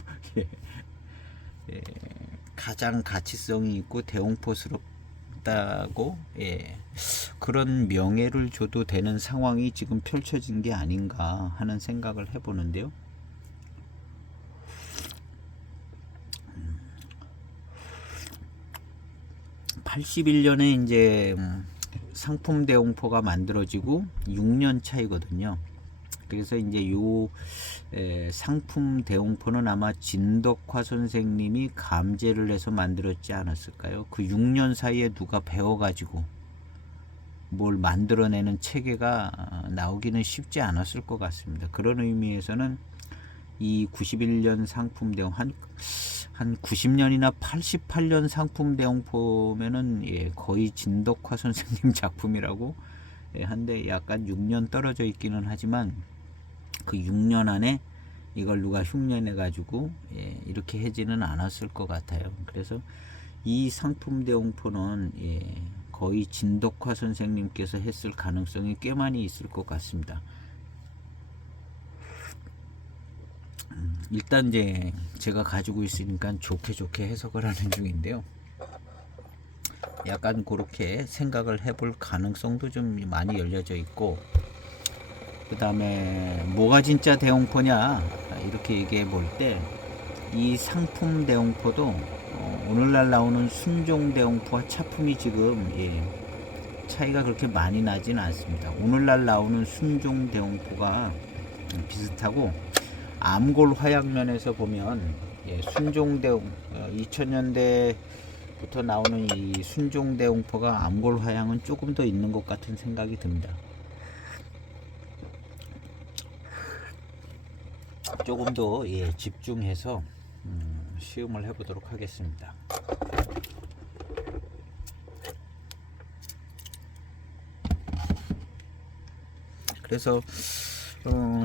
가장 가치성이 있고 대홍포스럽다고 그런 명예를 줘도 되는 상황이 지금 펼쳐진 게 아닌가 하는 생각을 해보는데요. 81년에 이제 상품 대홍포가 만들어지고 6년 차이거든요. 그래서 이제 요 상품 대홍포는 아마 진덕화 선생님이 감제를 해서 만들었지 않았을까요? 그 6년 사이에 누가 배워가지고 뭘 만들어내는 체계가 나오기는 쉽지 않았을 것 같습니다. 그런 의미에서는 이 91년 상품 대홍 한 90년이나 88년 상품 대홍포면은 거의 진덕화 선생님 작품이라고 한데, 약간 6년 떨어져 있기는 하지만 그 6년 안에 이걸 누가 흉내내 가지고 이렇게 해지는 않았을 것 같아요. 그래서 이 상품 대홍포는 거의 진덕화 선생님께서 했을 가능성이 꽤 많이 있을 것 같습니다. 일단 이제 제가 가지고 있으니까 좋게 해석을 하는 중인데요. 약간 그렇게 생각을 해볼 가능성도 좀 많이 열려져 있고, 그 다음에 뭐가 진짜 대홍포냐 이렇게 얘기해 볼 때, 이 상품 대홍포도 오늘날 나오는 순종 대홍포와 차품이 지금 차이가 그렇게 많이 나진 않습니다. 오늘날 나오는 순종 대홍포가 비슷하고, 암골 화약면에서 보면 순종대홍 2000년대부터 나오는 이 순종대홍포가 암골 화양은 조금 더 있는 것 같은 생각이 듭니다. 조금 더 집중해서 시음을 해보도록 하겠습니다. 그래서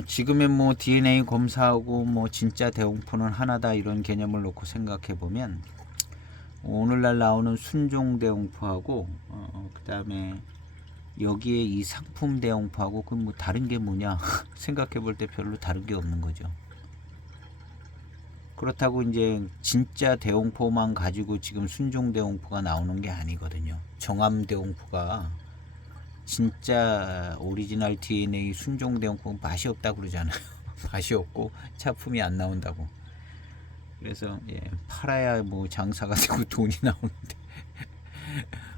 지금의 뭐 DNA 검사하고 뭐 진짜 대홍포는 하나다 이런 개념을 놓고 생각해 보면, 오늘날 나오는 순종 대홍포하고 그 다음에 여기에 이 상품 대홍포하고 그 뭐 다른 게 뭐냐 생각해 볼 때 별로 다른 게 없는 거죠. 그렇다고 이제 진짜 대홍포만 가지고 지금 순종 대홍포가 나오는 게 아니거든요. 정암 대홍포가 진짜 오리지널 DNA 순종 대홍포는 맛이 없다고 그러잖아요. 맛이 없고 차품이 안 나온다고. 그래서 팔아야 뭐 장사가 되고 돈이 나오는데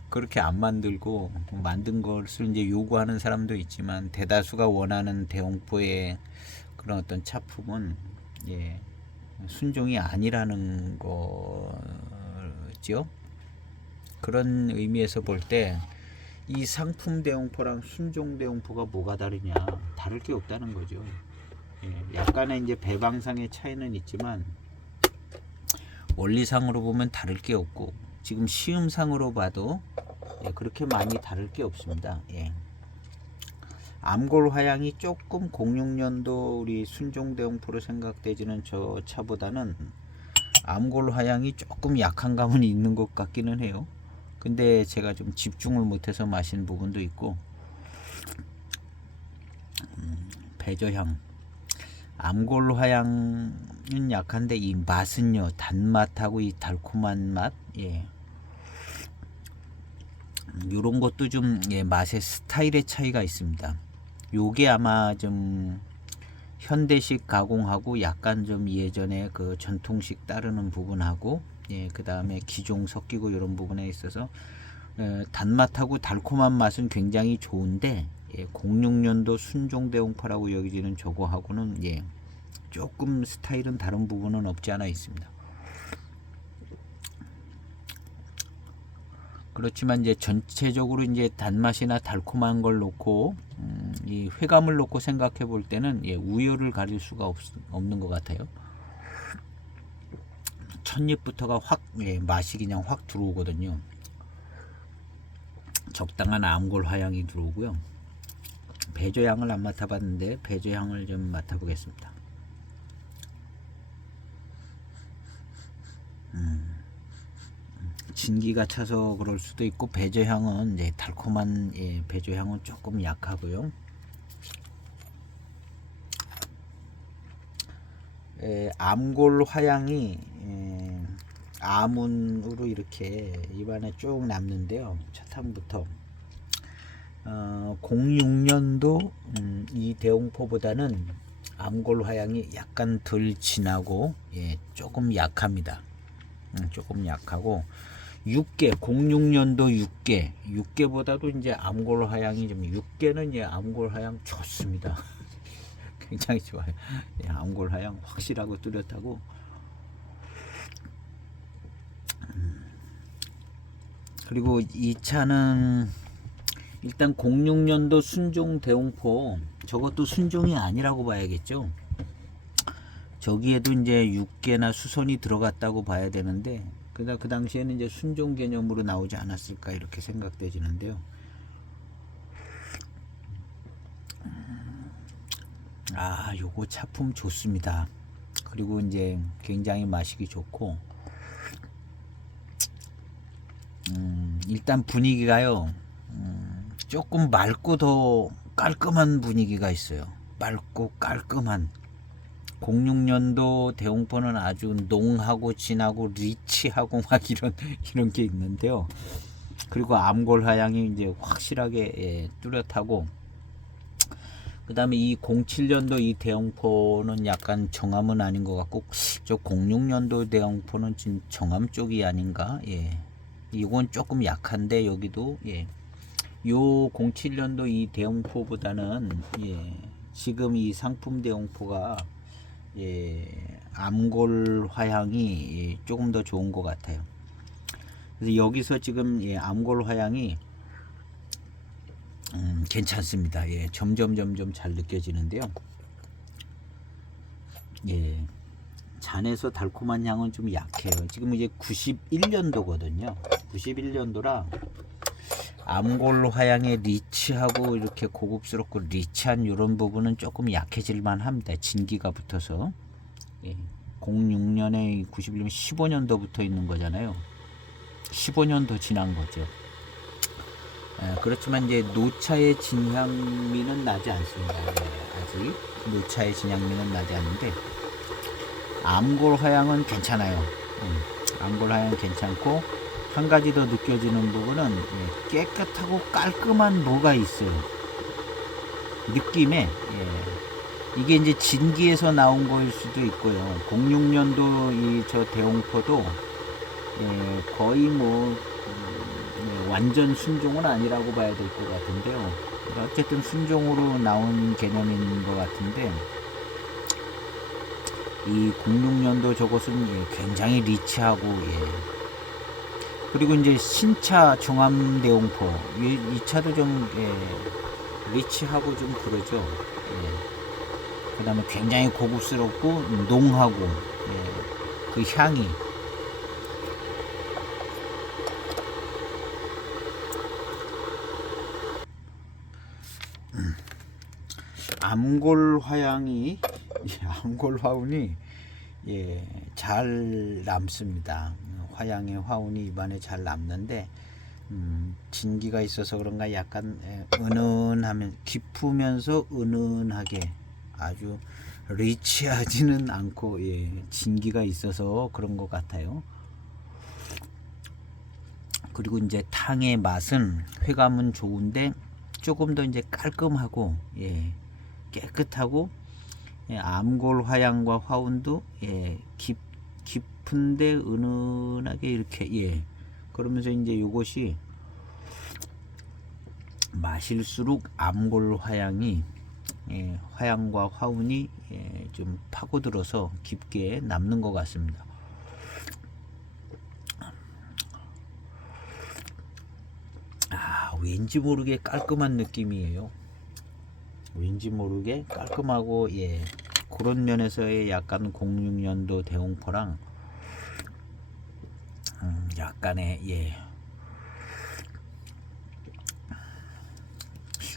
그렇게 안 만들고 만든 것을 이제 요구하는 사람도 있지만, 대다수가 원하는 대홍포의 그런 어떤 차품은 순종이 아니라는 거죠. 그런 의미에서 볼 때 이 상품 대홍포랑 순종 대홍포가 뭐가 다르냐, 다를 게 없다는 거죠. 약간의 이제 배방상의 차이는 있지만 원리상으로 보면 다를 게 없고, 지금 시음상으로 봐도 그렇게 많이 다를 게 없습니다. 암골 화양이 조금 06년도 우리 순종 대홍포로 생각되지는 저 차보다는 암골 화양이 조금 약한 감은 있는 것 같기는 해요. 근데 제가 좀 집중을 못해서 마신 부분도 있고, 배저향, 암골 화양은 약한데 이 맛은요, 단맛하고 이 달콤한 맛, 요런 것도 좀 맛의 스타일의 차이가 있습니다. 요게 아마 좀 현대식 가공하고 약간 좀 예전에 그 전통식 따르는 부분하고 그 다음에 기종 섞이고 이런 부분에 있어서 단맛하고 달콤한 맛은 굉장히 좋은데 06년도 순종대홍포라고 여기지는 저거하고는 조금 스타일은 다른 부분은 없지 않아 있습니다. 그렇지만 이제 전체적으로 이제 단맛이나 달콤한 걸 놓고 이 회감을 놓고 생각해 볼 때는 우열을 가릴 수가 없는 것 같아요. 첫 입부터가 확 맛이 그냥 확 들어오거든요. 적당한 암골 화향이 들어오고요. 배조 향을 안 맡아봤는데 배조 향을 좀 맡아보겠습니다. 진기가 차서 그럴 수도 있고 배조 향은 이제 달콤한 배조 향은 조금 약하고요. 암골 화향이 아문으로 이렇게 입안에 쭉 남는데요. 첫탕부터 06년도 이 대홍포보다는 암골 화향이 약간 덜 진하고 조금 약합니다. 조금 약하고 6개 06년도 6개보다도 이제 암골 화향이 좀 6개는 암골 화향 좋습니다. 굉장히 좋아요. 암골 화향 확실하고 뚜렷하고 그리고 이 차는 일단 06년도 순종 대홍포 저것도 순종이 아니라고 봐야겠죠. 저기에도 이제 6개나 수선이 들어갔다고 봐야 되는데 그 당시에는 이제 순종 개념으로 나오지 않았을까 이렇게 생각되지는데요. 요거 차품 좋습니다. 그리고 이제 굉장히 마시기 좋고 일단 분위기가요. 조금 맑고 더 깔끔한 분위기가 있어요. 맑고 깔끔한 06년도 대홍포는 아주 농하고 진하고 리치하고 막 이런 게 있는데요. 그리고 암골 화향이 이제 확실하게 뚜렷하고 그 다음에 이 07년도 이 대홍포는 약간 정암은 아닌 것 같고 저 06년도 대홍포는 지금 정암 쪽이 아닌가. 이건 조금 약한데 여기도 요 07년도 이 대홍포보다는 지금 이 상품 대홍포가 암골 화향이 조금 더 좋은 것 같아요. 그래서 여기서 지금 암골 화향이 괜찮습니다. 점점 잘 느껴지는데요. 잔에서 달콤한 향은 좀 약해요. 지금 이제 91년도거든요. 91년도라 암골 화향의 리치하고 이렇게 고급스럽고 리치한 이런 부분은 조금 약해질만 합니다. 진기가 붙어서 06년에 91년 15년 더 붙어 있는 거잖아요. 15년 더 지난 거죠. 그렇지만 이제 노차의 진향미는 나지 않습니다. 아직 노차의 진향미는 나지 않는데 암골 화향은 괜찮아요. 암골 화향은 괜찮고 한 가지 더 느껴지는 부분은 깨끗하고 깔끔한 뭐가 있어요. 느낌에 이게 이제 진기에서 나온 거일 수도 있고요. 06년도 이 저 대홍포도 거의 뭐 완전 순종은 아니라고 봐야 될 것 같은데요. 어쨌든 순종으로 나온 개념인 것 같은데 이 06년도 저것은 굉장히 리치하고 그리고 이제 신차 중암대홍포 이 차도 좀 리치하고 좀 그러죠. 그 다음에 굉장히 고급스럽고 농하고 그 향이 암골 화향이 암골 화운이 잘 남습니다. 화향의 화운이 입안에 잘 남는데 진기가 있어서 그런가 약간 은은하면 깊으면서 은은하게 아주 리치하지는 않고 진기가 있어서 그런 것 같아요. 그리고 이제 탕의 맛은 회감은 좋은데 조금 더 이제 깔끔하고 깨끗하고 암골 화향과 화운도 깊은데 은은하게 이렇게 그러면서 이제 이것이 마실수록 암골 화향이 화향과 화운이 좀 파고들어서 깊게 남는 것 같습니다. 왠지 모르게 깔끔한 느낌이에요. 왠지 모르게 깔끔하고 예 그런 면에서의 약간 06년도 대홍포랑 약간의 예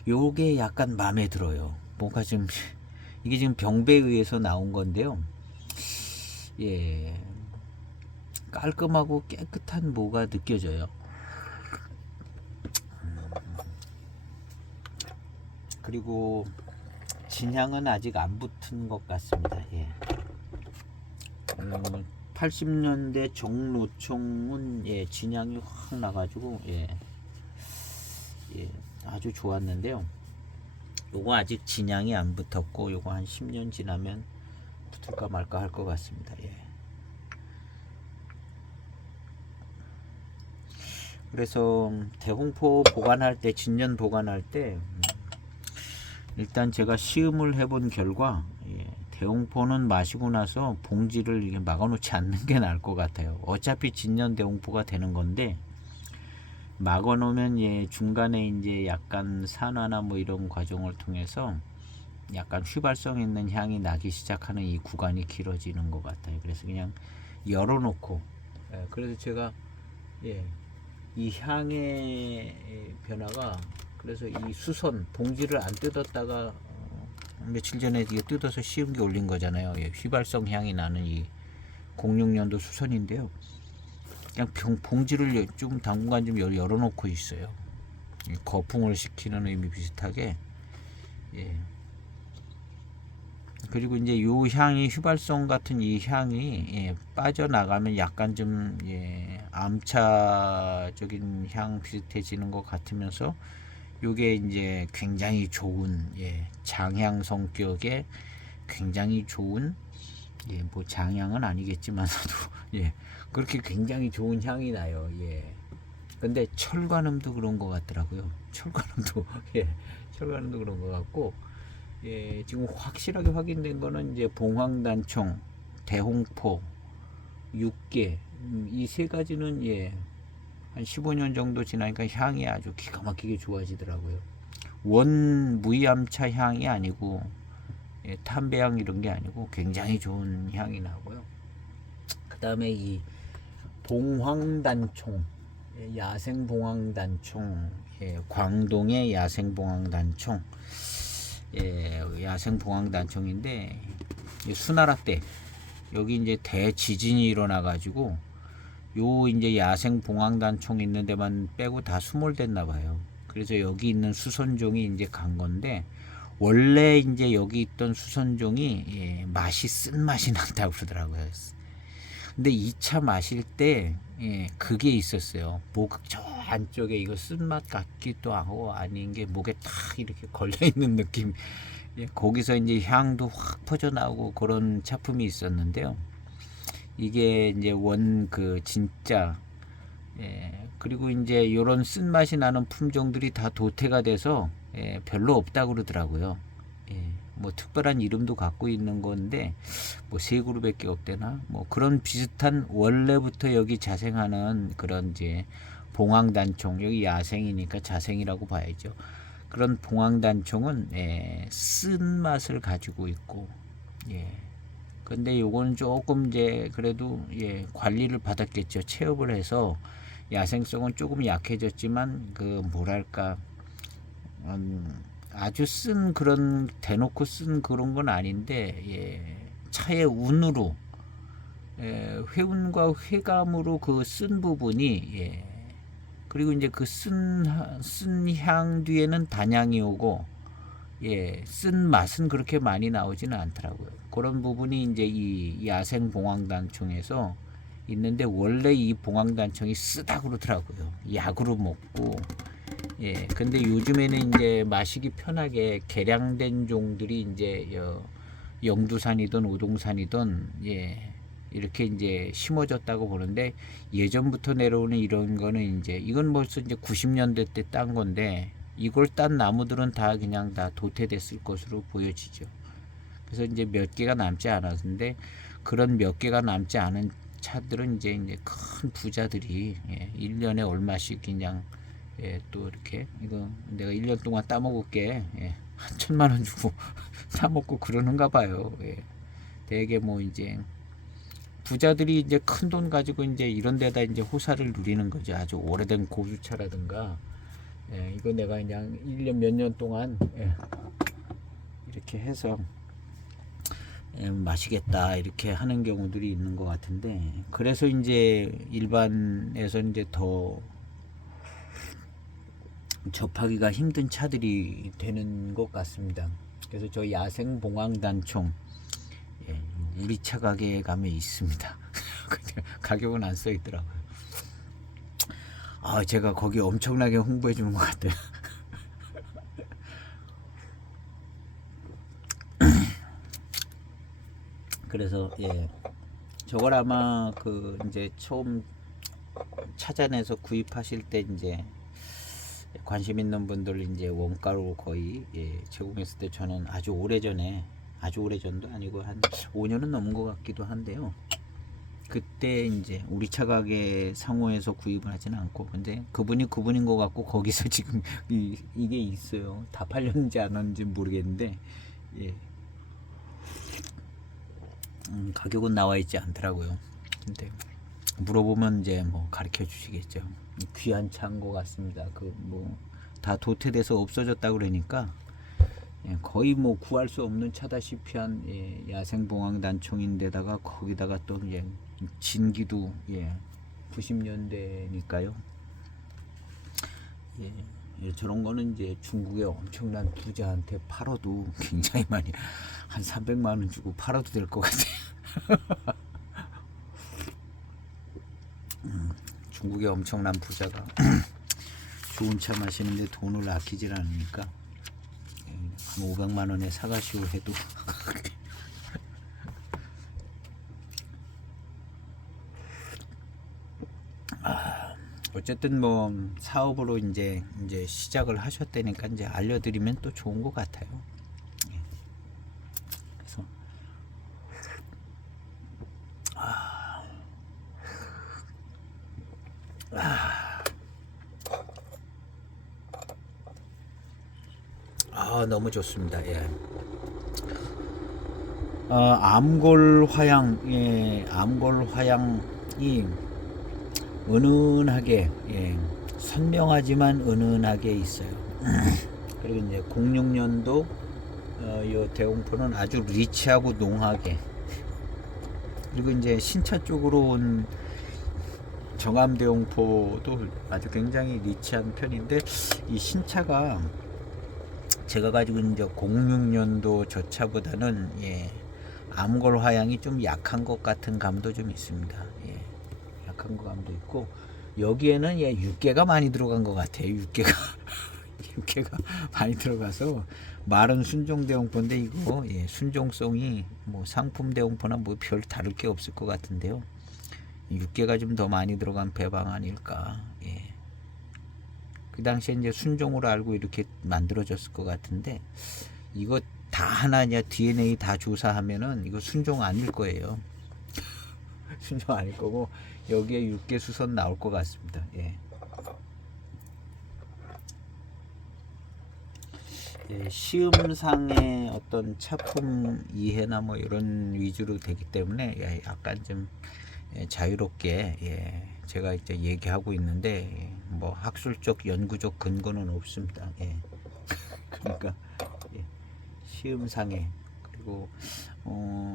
요게 약간 마음에 들어요. 뭔가 좀 이게 지금 병배에 의해서 나온 건데요. 예 깔끔하고 깨끗한 모가 느껴져요. 그리고 진향은 아직 안 붙은 것 같습니다. 예. 80년대 정로총은 예, 진향이 확 나가지고 예, 예, 아주 좋았는데요. 요거 아직 진향이 안 붙었고 요거 한 10년 지나면 붙을까 말까 할 것 같습니다. 예. 그래서 대홍포 보관할 때 진년 보관할 때 일단 제가 시음을 해본 결과 예, 대홍포는 마시고 나서 봉지를 이게 막아놓지 않는 게 나을 것 같아요. 어차피 진년 대홍포가 되는 건데 막아놓으면 예, 중간에 이제 약간 산화나 뭐 이런 과정을 통해서 약간 휘발성 있는 향이 나기 시작하는 이 구간이 길어지는 것 같아요. 그래서 그냥 열어놓고 예, 그래서 제가 예, 이 향의 변화가 그래서 이 수선 봉지를 안 뜯었다가 며칠 전에 이게 뜯어서 씌운 게 올린 거잖아요. 예, 휘발성 향이 나는 이 06년도 수선인데요. 그냥 봉지를 좀 당분간 좀 열어놓고 있어요. 거품을 시키는 의미 비슷하게. 예. 그리고 이제 요 향이 휘발성 같은 이 향이 예, 빠져나가면 약간 좀 예, 암차적인 향 비슷해지는 것 같으면서 요게 이제 굉장히 좋은 예, 장향 성격의 굉장히 좋은 예, 뭐 장향은 아니겠지만서도 예, 그렇게 굉장히 좋은 향이 나요. 예. 근데 철관음도 그런 것 같더라고요. 철관음도 예, 철관음도 그런 것 같고 예, 지금 확실하게 확인된 거는 이제 봉황단총, 대홍포, 육계 이 세 가지는 예, 한 15년 정도 지나니까 향이 아주 기가 막히게 좋아지더라고요. 원 무이암차 향이 아니고 예, 담배향 이런 게 아니고 굉장히 좋은 향이 나고요. 그 다음에 이 봉황단총, 예, 야생 봉황단총, 예, 광동의 야생 봉황단총, 예, 야생 봉황단총인데 수나라 때 여기 이제 대지진이 일어나 가지고 요 이제 야생 봉황단총 있는 데만 빼고 다 수몰됐나 봐요. 그래서 여기 있는 수선종이 이제 간 건데 원래 이제 여기 있던 수선종이 예, 맛이 쓴 맛이 난다고 그러더라고요. 근데 2차 마실 때 예, 그게 있었어요. 목 저 안쪽에 이거 쓴맛 같기도 하고 아닌 게 목에 탁 이렇게 걸려 있는 느낌. 예, 거기서 이제 향도 확 퍼져 나오고 그런 차품이 있었는데요. 이게 이제 원 그 진짜 예, 그리고 이제 요런 쓴맛이 나는 품종들이 다 도태가 돼서 예, 별로 없다고 그러더라고요. 예, 뭐 특별한 이름도 갖고 있는 건데 뭐 세 그루밖에 없대나 뭐 그런 비슷한 원래부터 여기 자생하는 그런 이제 봉황단총 여기 야생이니까 자생이라고 봐야죠. 그런 봉황단총은 예, 쓴 맛을 가지고 있고 예. 근데 요거는 조금 이제 그래도 예, 관리를 받았겠죠. 체업을 해서 야생성은 조금 약해졌지만 그 뭐랄까 아주 쓴 그런 대놓고 쓴 그런 건 아닌데 예, 차의 운으로 예, 회운과 회감으로 그 쓴 부분이 예, 그리고 이제 그 쓴 향 뒤에는 단향이 오고 예, 쓴 맛은 그렇게 많이 나오지는 않더라고요. 그런 부분이 이제 이 야생 봉황단총에서 있는데 원래 이 봉황단총이 쓰다 그러더라고요. 약으로 먹고 예, 근데 요즘에는 이제 마시기 편하게 개량된 종들이 이제 영두산이든 오동산이든 예, 이렇게 이제 심어졌다고 보는데 예전부터 내려오는 이런 거는 이제 이건 벌써 이제 90년대 때 딴 건데 이걸 딴 나무들은 다 그냥 다 도태됐을 것으로 보여지죠. 그래서 이제 몇 개가 남지 않았는데 그런 몇 개가 남지 않은 차들은 이제 큰 부자들이 예, 1년에 얼마씩 그냥 예, 또 이렇게 이거 내가 1년 동안 따먹을게. 예, 한 1,000만 원 주고 따먹고 그러는가 봐요. 예. 되게 뭐 이제 부자들이 이제 큰 돈 가지고 이제 이런 데다 이제 호사를 누리는 거죠. 아주 오래된 고주차라든가. 예, 이거 내가 그냥 1년 몇 년 동안 예, 이렇게 해서 예, 마시겠다 이렇게 하는 경우들이 있는 것 같은데, 그래서 이제 일반에서 이제 더 접하기가 힘든 차들이 되는 것 같습니다. 그래서 저 야생 봉황단총 예, 우리차 가게에 가면 있습니다. 가격은 안 써 있더라고요. 아, 제가 거기 엄청나게 홍보해 주는 것 같아요. 그래서 예, 저걸 아마 그 이제 처음 찾아내서 구입하실 때 이제 관심 있는 분들 이제 원가로 거의 예, 제공했을 때 저는 아주 오래전에, 아주 오래전도 아니고 한 5년은 넘은 것 같기도 한데요. 그때 이제 우리 차 가게 상호에서 구입을 하지는 않고, 근데 그분인 것 같고 거기서 지금 이게 있어요. 다 팔렸는지 안 왔는지 모르겠는데 예. 가격은 나와 있지 않더라고요. 근데 물어보면 이제 뭐 가르쳐 주시겠죠. 귀한 차인 것 같습니다. 그 뭐 다 도태돼서 없어졌다 그러니까 예, 거의 뭐 구할 수 없는 차다시피 한 예, 야생 봉황 단총인데다가 거기다가 또 예, 진기도 예, 90년대니까요. 예, 예, 저런 거는 이제 중국의 엄청난 부자한테 팔아도 굉장히 많이, 한 300만 원 주고 팔아도 될 것 같아요. 중국의 엄청난 부자가 좋은 차 마시는데 돈을 아끼질 않으니까 한 500만 원에 사가시오 해도 어쨌든 뭐 사업으로 이제 시작을 하셨다니까 이제 알려드리면 또 좋은 것 같아요. 그래서 너무 좋습니다. 예. 암골 화양, 예, 암골 화양이 은은하게, 예, 선명하지만 은은하게 있어요. 그리고 이제 06년도 이 대웅포는 아주 리치하고 농하게, 그리고 이제 신차 쪽으로 온 정암 대웅포도 아주 굉장히 리치한 편인데, 이 신차가 제가 가지고 있는 06년도 저 차보다는 예, 암골 화양이 좀 약한 것 같은 감도 좀 있습니다. 예, 약한 것 감도 있고, 여기에는 예, 육개가 많이 들어간 것 같아요. 육개가 육개가 많이 들어가서 말은 순종 대용포인데 이거 예, 순종성이 뭐 상품 대용포나 뭐 별 다를 게 없을 것 같은데요. 육개가 좀 더 많이 들어간 배방 아닐까. 예. 그 당시에 이제 순종으로 알고 이렇게 만들어졌을 것 같은데, 이거 다 하나냐 DNA 다 조사하면은 이거 순종 아닐 거예요. 순종 아닐 거고 여기에 육개 수선 나올 것 같습니다. 예. 예, 시음상의 어떤 차품 이해나 뭐 이런 위주로 되기 때문에 예, 약간 좀 예, 자유롭게 예, 제가 이제 얘기하고 있는데 예, 뭐 학술적 연구적 근거는 없습니다. 예. 그러니까 예, 시음상에, 그리고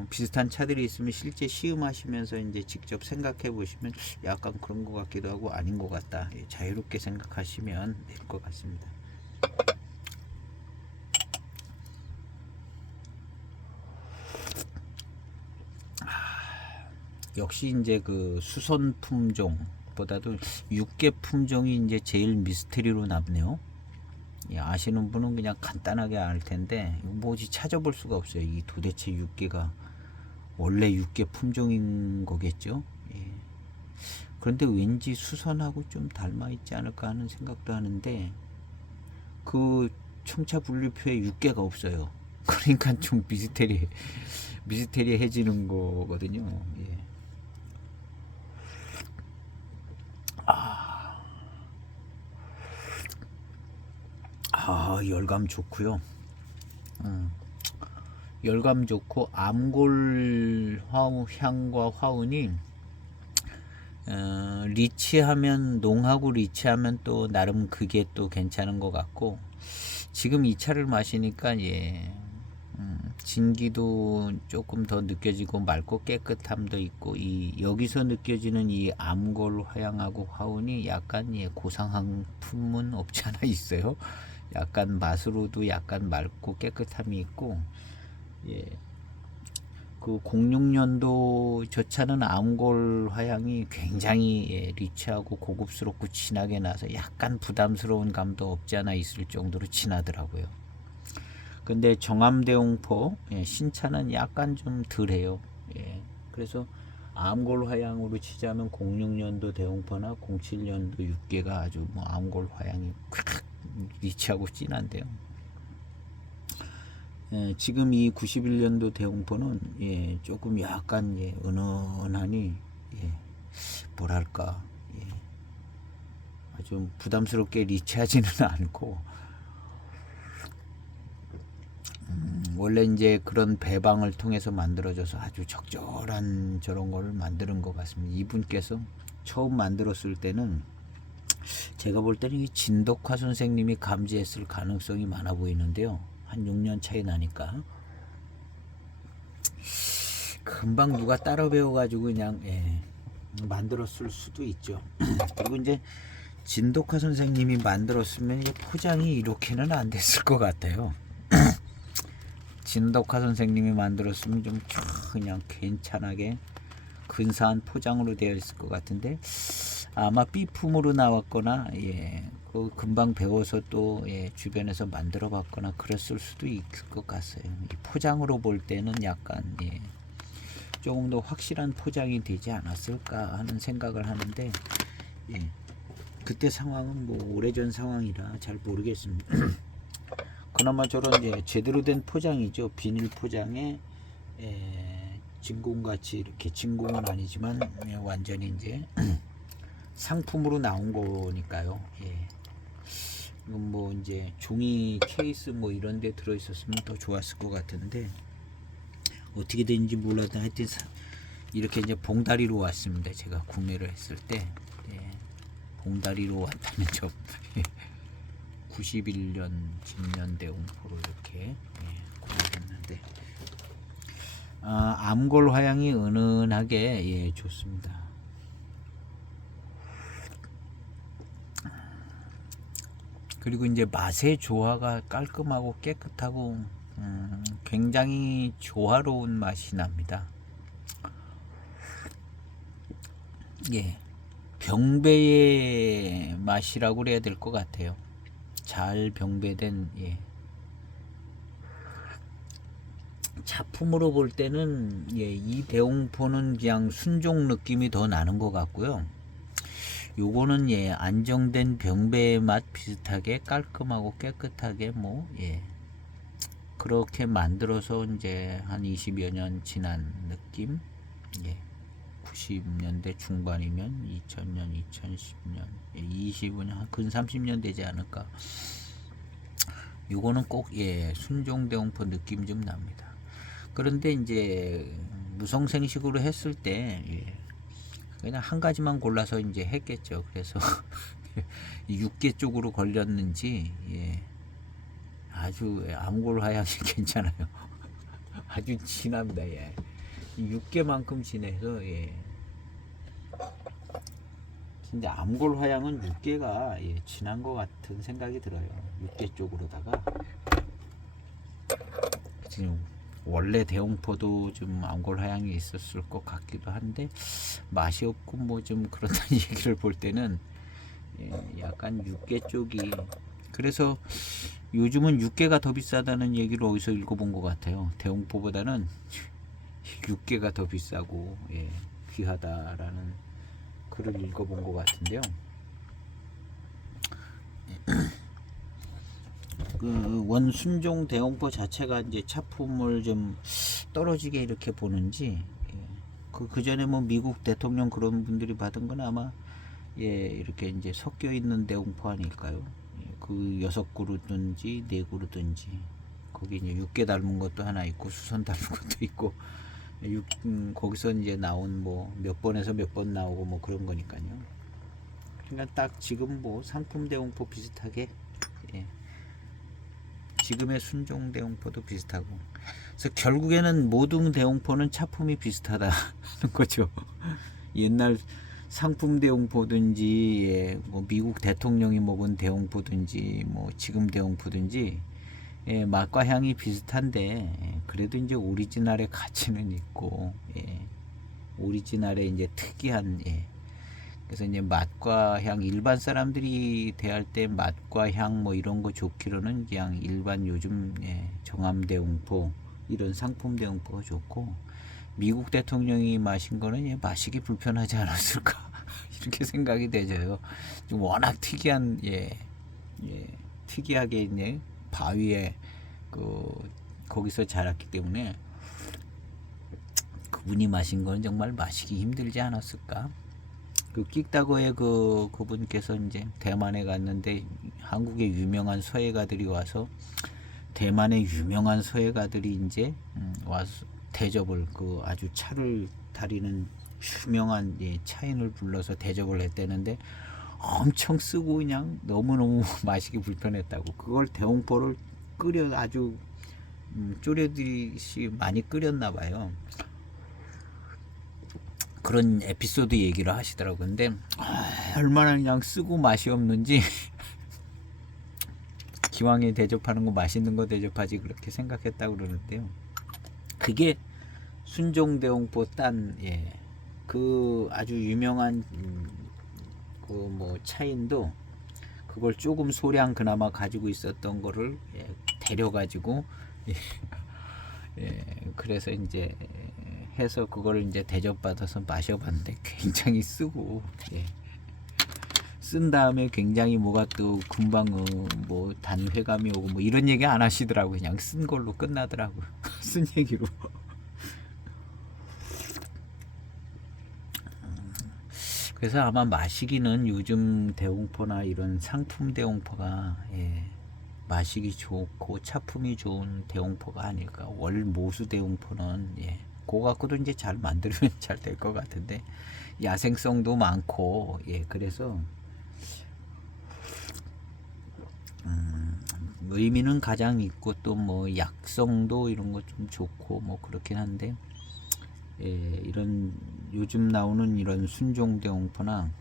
비슷한 차들이 있으면 실제 시음하시면서 이제 직접 생각해 보시면 약간 그런 것 같기도 하고 아닌 것 같다. 예, 자유롭게 생각하시면 될 것 같습니다. 역시 이제 그 수선 품종보다도 육계 품종이 이제 제일 미스테리로 남네요. 예, 아시는 분은 그냥 간단하게 알 텐데 뭐지 찾아볼 수가 없어요. 이 도대체 육계가 원래 육계 품종인 거겠죠. 예. 그런데 왠지 수선하고 좀 닮아 있지 않을까 하는 생각도 하는데 그 청차 분류표에 육계가 없어요. 그러니까 좀 미스테리해지는 거거든요. 예. 열감 좋고요. 열감 좋고 암골 향과 화운이 리치하면 농하고 리치하면 또 나름 그게 또 괜찮은 것 같고, 지금 이 차를 마시니까 진기도 조금 더 느껴지고 맑고 깨끗함도 있고, 이 여기서 느껴지는 이 암골 화향하고 화운이 약간 고상한 품은 없지 않아 있어요. 약간 맛으로도 약간 맑고 깨끗함이 있고, 그 06년도 저 차는 암골 화향이 굉장히 리치하고 고급스럽고 진하게 나서 약간 부담스러운 감도 없지 않아 있을 정도로 진하더라고요. 근데 정암대용포 신차는 약간 좀 덜해요. 그래서 암골 화향으로 치자면 06년도 대용포나 07년도 6개가 아주 암골 화향이 콱 리치하고 진한데요. 지금 이 91년도 대용포는 조금 약간 은은하니 뭐랄까 아주 부담스럽게 리치하지는 않고, 원래 이제 그런 배방을 통해서 만들어져서 아주 적절한 저런 걸 만드는 것 같습니다. 이분께서 처음 만들었을 때는 제가 볼 때는 이 진덕화 선생님이 감지했을 가능성이 많아 보이는데요. 한 6년 차이 나니까 금방 누가 따라 배워가지고 그냥 만들었을 수도 있죠. 그리고 이제 진덕화 선생님이 만들었으면 이제 포장이 이렇게는 안 됐을 것 같아요. 진덕화 선생님이 만들었으면 좀 그냥 괜찮하게 근사한 포장으로 되어 있을 것 같은데, 아마 B품으로 나왔거나 그 금방 배워서 또 주변에서 만들어 봤거나 그랬을 수도 있을 것 같아요. 이 포장으로 볼 때는 약간 조금 더 확실한 포장이 되지 않았을까 하는 생각을 하는데, 그때 상황은 뭐 오래전 상황이라 잘 모르겠습니다. 그나마 저런 제대로 된 포장이죠. 비닐 포장에 진공같이 이렇게, 진공은 아니지만 완전히 이제 상품으로 나온 거니까요. 이건 뭐 이제 종이 케이스 뭐 이런 데 들어 있었으면 더 좋았을 것 같은데, 어떻게 된지 몰라도 하여튼 이렇게 이제 봉다리로 왔습니다. 제가 구매를 했을 때 봉다리로 왔다는 점. 91년 진년 대용포로 이렇게 구매했는데, 암골 화향이 은은하게 좋습니다. 그리고 이제 맛의 조화가 깔끔하고 깨끗하고 굉장히 조화로운 맛이 납니다. 병배의 맛이라고 그래야 될 것 같아요. 잘 병배된 작품으로 볼 때는 이 대용포는 그냥 순종 느낌이 더 나는 것 같고요. 요거는 안정된 병배의 맛 비슷하게 깔끔하고 깨끗하게 그렇게 만들어서 이제 한 20여 년 지난 느낌. 90년대 중반이면 2000년, 2010년, 25년, 근 30년 되지 않을까. 요거는 꼭 순종 대용포 느낌 좀 납니다. 그런데 이제 무성생식으로 했을 때 그냥 한 가지만 골라서 이제 했겠죠. 그래서 6개 쪽으로 걸렸는지 아주 암골 화향이 괜찮아요. 아주 진합니다. 6개만큼 진해서 진짜 암골 화향은 6개가 진한 것 같은 생각이 들어요. 6개 쪽으로다가 지금 원래 대용포도 좀 암골 화향이 있었을 것 같기도 한데 맛이 없고 뭐 좀 그렇다는 얘기를 볼 때는 약간 6개 쪽이, 그래서 요즘은 6개가 더 비싸다는 얘기를 어디서 읽어본 것 같아요. 대용포보다는 6개가 더 비싸고 귀하다라는 글을 읽어본 것 같은데요. 그 원순종 대용포 자체가 이제 차품을 좀 떨어지게 이렇게 보는지, 그 전에 뭐 미국 대통령 그런 분들이 받은 건 아마 이렇게 이제 섞여 있는 대용포 아닐까요? 그 6그루든지 4그루든지 거기 이제 육개 닮은 것도 하나 있고 수선 닮은 것도 있고 거기서 이제 나온 뭐 몇 번에서 몇 번 나오고 뭐 그런 거니까요. 그러니까 딱 지금 뭐 상품 대용포 비슷하게 예. 지금의 순종 대용포도 비슷하고 그래서 결국에는 모든 대용포는 차품이 비슷하다는 거죠. 옛날 상품 대용포든지 예, 뭐 미국 대통령이 먹은 대용포든지 뭐 지금 대용포든지 예, 맛과 향이 비슷한데 예, 그래도 이제 오리지널의 가치는 있고 예, 오리지널의 이제 특이한 예, 그래서 이제 맛과 향 일반 사람들이 대할 때 맛과 향 뭐 이런 거 좋기로는 그냥 일반 요즘 예, 정암 대용포 이런 상품 대용포가 좋고 미국 대통령이 마신 거는 예, 마시기 불편하지 않았을까 이렇게 생각이 되져요. 좀 워낙 특이한 예, 특이하게 이제 바위에 거기서 자랐기 때문에 그분이 마신 건 정말 마시기 힘들지 않았을까. 그 끽다거의 그분께서 이제 대만에 갔는데 한국의 유명한 서예가들이 와서 대만의 유명한 서예가들이 이제 와서 대접을 그 아주 차를 다리는 유명한 예, 차인을 불러서 대접을 했대는데 엄청 쓰고 그냥 너무너무 마시기 불편했다고. 그걸 대홍포를 끓여 아주 쪼려듯이 많이 끓였나 봐요. 그런 에피소드 얘기를 하시더라고요. 근데 얼마나 그냥 쓰고 맛이 없는지 기왕에 대접하는 거 맛있는 거 대접하지 그렇게 생각했다고 그러는데요. 그게 순종대홍포 딴 예, 그 아주 유명한 그 뭐 차인도 그걸 조금 소량 그나마 가지고 있었던 거를 예, 데려가지고 예, 예, 그래서 이제 해서 그걸 이제 대접받아서 마셔봤는데 굉장히 쓰고 예. 쓴 다음에 굉장히 뭐가 또 금방 뭐 단회감이 오고 뭐 이런 얘기 안 하시더라고. 그냥 쓴 걸로 끝나더라고. 쓴 얘기로. 그래서 아마 마시기는 요즘 대홍포나 이런 상품 대홍포가 예, 마시기 좋고 차품이 좋은 대홍포가 아닐까. 월 모수 대홍포는 예, 그거 갖고도 이제 잘 만들면 잘 될 것 같은데 야생성도 많고 예, 그래서 의미는 가장 있고 또 뭐 약성도 이런 거 좀 좋고 뭐 그렇긴 한데 예, 이런 요즘 나오는 이런 순종대홍포나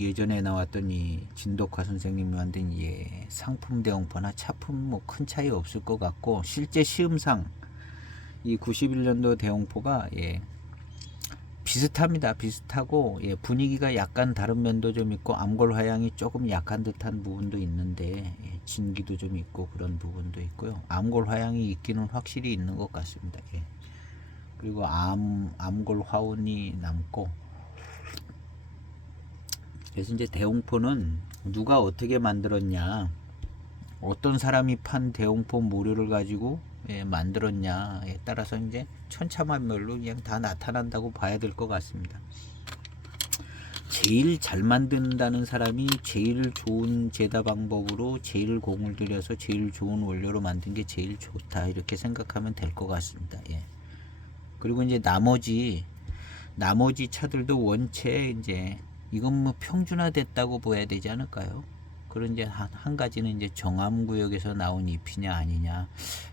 예전에 나왔던 이 진덕화 선생님이 만든 예, 상품 대홍포나 차품 뭐 큰 차이 없을 것 같고 실제 시음상 이 91년도 대홍포가 예, 비슷합니다. 비슷하고 예, 분위기가 약간 다른 면도 좀 있고 암골 화양이 조금 약한 듯한 부분도 있는데 예, 진기도 좀 있고 그런 부분도 있고요. 암골 화양이 있기는 확실히 있는 것 같습니다. 예. 그리고 암골 화운이 남고 그래서 이제 대홍포는 누가 어떻게 만들었냐 어떤 사람이 판 대홍포 모료를 가지고 예, 만들었냐에 따라서 이제 천차만별로 그냥 다 나타난다고 봐야 될 것 같습니다. 제일 잘 만든다는 사람이 제일 좋은 제다 방법으로 제일 공을 들여서 제일 좋은 원료로 만든 게 제일 좋다 이렇게 생각하면 될 것 같습니다. 예. 그리고 이제 나머지 차들도 원체 이제 이건 뭐 평준화됐다고 봐야 되지 않을까요? 그런 이제 한 가지는 이제 정암구역에서 나온 잎이냐 아니냐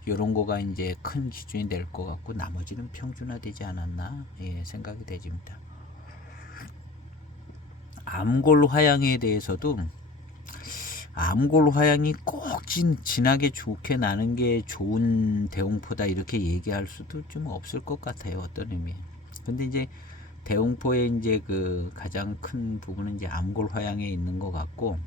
이런 거가 이제 큰 기준이 될 것 같고 나머지는 평준화되지 않았나 예, 생각이 되집니다. 암골 화양에 대해서도 암골 화양이 꼭 진하게 좋게 나는 게 좋은 대홍포다 이렇게 얘기할 수도 좀 없을 것 같아요. 어떤 의미. 근데 이제 대홍포의 이제 그 가장 큰 부분은 이제 암골 화양에 있는 것 같고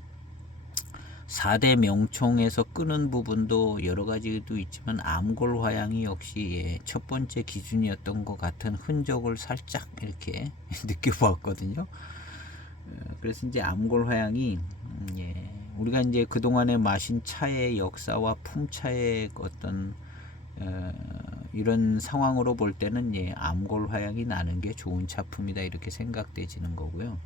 4대 명총에서 끄는 부분도 여러 가지도 있지만 암골 화양이 역시 예, 첫 번째 기준이었던 것 같은 흔적을 살짝 이렇게 느껴보았거든요. 그래서 이제 암골 화양이 예, 우리가 이제 그동안에 마신 차의 역사와 품차의 어떤 이런 상황으로 볼 때는 예, 암골 화양이 나는 게 좋은 차품이다 이렇게 생각되지는 거고요.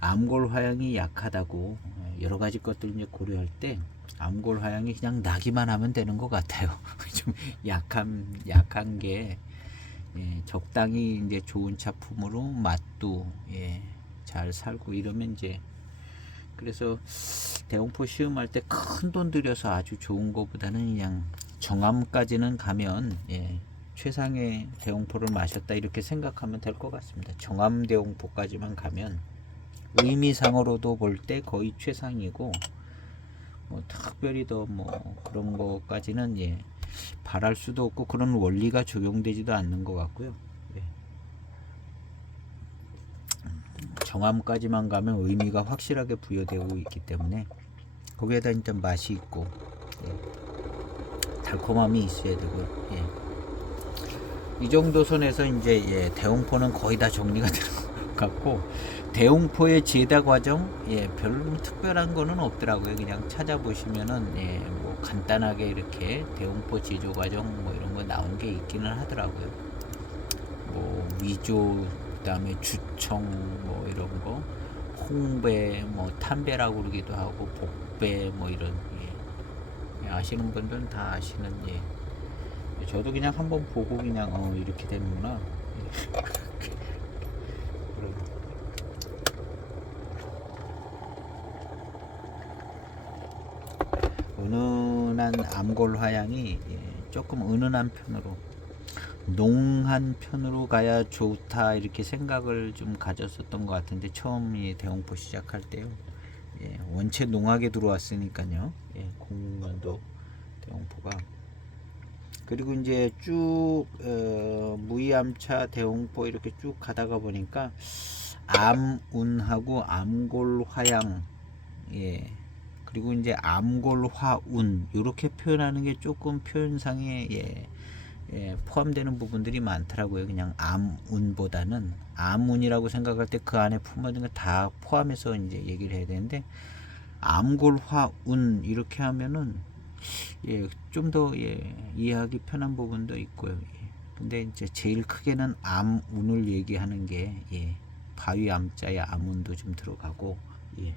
암골 화양이 약하다고 여러 가지 것들 이제 고려할 때 암골 화양이 그냥 나기만 하면 되는 것 같아요. 좀 약한 게 예, 적당히 이제 좋은 차품으로 맛도 예, 잘 살고 이러면 이제 그래서 대홍포 시음할 때 큰 돈 들여서 아주 좋은 것보다는 그냥 정암까지는 가면 예, 최상의 대홍포를 마셨다 이렇게 생각하면 될 것 같습니다. 정암 대홍포까지만 가면 의미상으로도 볼 때 거의 최상이고 뭐 특별히 더 뭐 그런 것까지는 예, 바랄 수도 없고 그런 원리가 적용되지도 않는 것 같고요. 예. 정암까지만 가면 의미가 확실하게 부여되고 있기 때문에 거기에다 일단 맛이 있고 예. 달콤함이 있어야 되고요. 예. 이 정도 선에서 이제 예, 대홍포는 거의 다 정리가 되는 것 같고 대홍포의 제다 과정 예, 별로 특별한 거는 없더라고요. 그냥 찾아보시면은 예, 뭐 간단하게 이렇게 대홍포 제조 과정 뭐 이런 거 나온 게 있기는 하더라고요. 뭐 위조 그다음에 주청 뭐 이런 거 홍배 뭐 탄배라고 그러기도 하고 복배 뭐 이런 예. 아시는 분들은 다 아시는 예. 저도 그냥 한번 보고 그냥 이렇게 되는구나 예. 은은한 암골 화양이 예, 조금 은은한 편으로 농한 편으로 가야 좋다 이렇게 생각을 좀 가졌었던 것 같은데 처음 이 대홍포 시작할 때요. 예, 원체 농하게 들어왔으니까요. 예, 06년도 대홍포가 그리고 이제 쭉 무이암차 대홍포 이렇게 쭉 가다가 보니까 암운하고 암골화양 예 그리고 이제 암골화운 이렇게 표현하는 게 조금 표현상에 예, 포함되는 부분들이 많더라고요. 그냥 암운보다는 암운이라고 생각할 때 그 안에 품어진 거 다 포함해서 이제 얘기를 해야 되는데 암골화운 이렇게 하면은 예, 좀 더 예, 이해하기 편한 부분도 있고요. 예. 근데 이제 제일 크게는 암운을 얘기하는 게 예, 바위 암자에 암운도 좀 들어가고 예.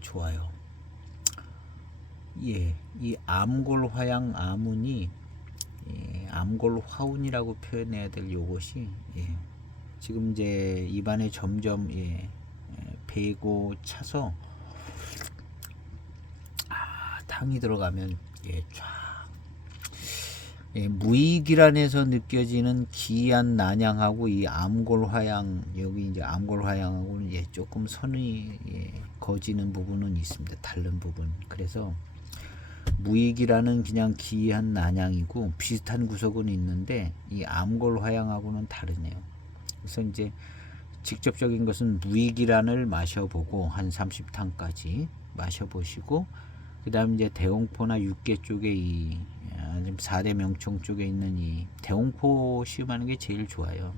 좋아요. 예, 이 암골화양 암운이 예, 암골화운이라고 표현해야 될 요것이 예, 지금 이제 입안에 점점 예, 배고 차서 탕이 들어가면 예, 쫙 예, 무의기란에서 느껴지는 기이한 난향하고 이 암골화양 여기 이제 암골화양하고는 예, 조금 선이 예, 거지는 부분은 있습니다. 다른 부분. 그래서 무익이라는 그냥 기이한 난향이고 비슷한 구석은 있는데 이 암골화양하고는 다르네요. 그래서 이제 직접적인 것은 무익이란을 마셔보고 한 30탕까지 마셔보시고 그 다음 이제 대홍포나 육계 쪽에 이 4대 명청 쪽에 있는 이 대홍포 시음하는 게 제일 좋아요.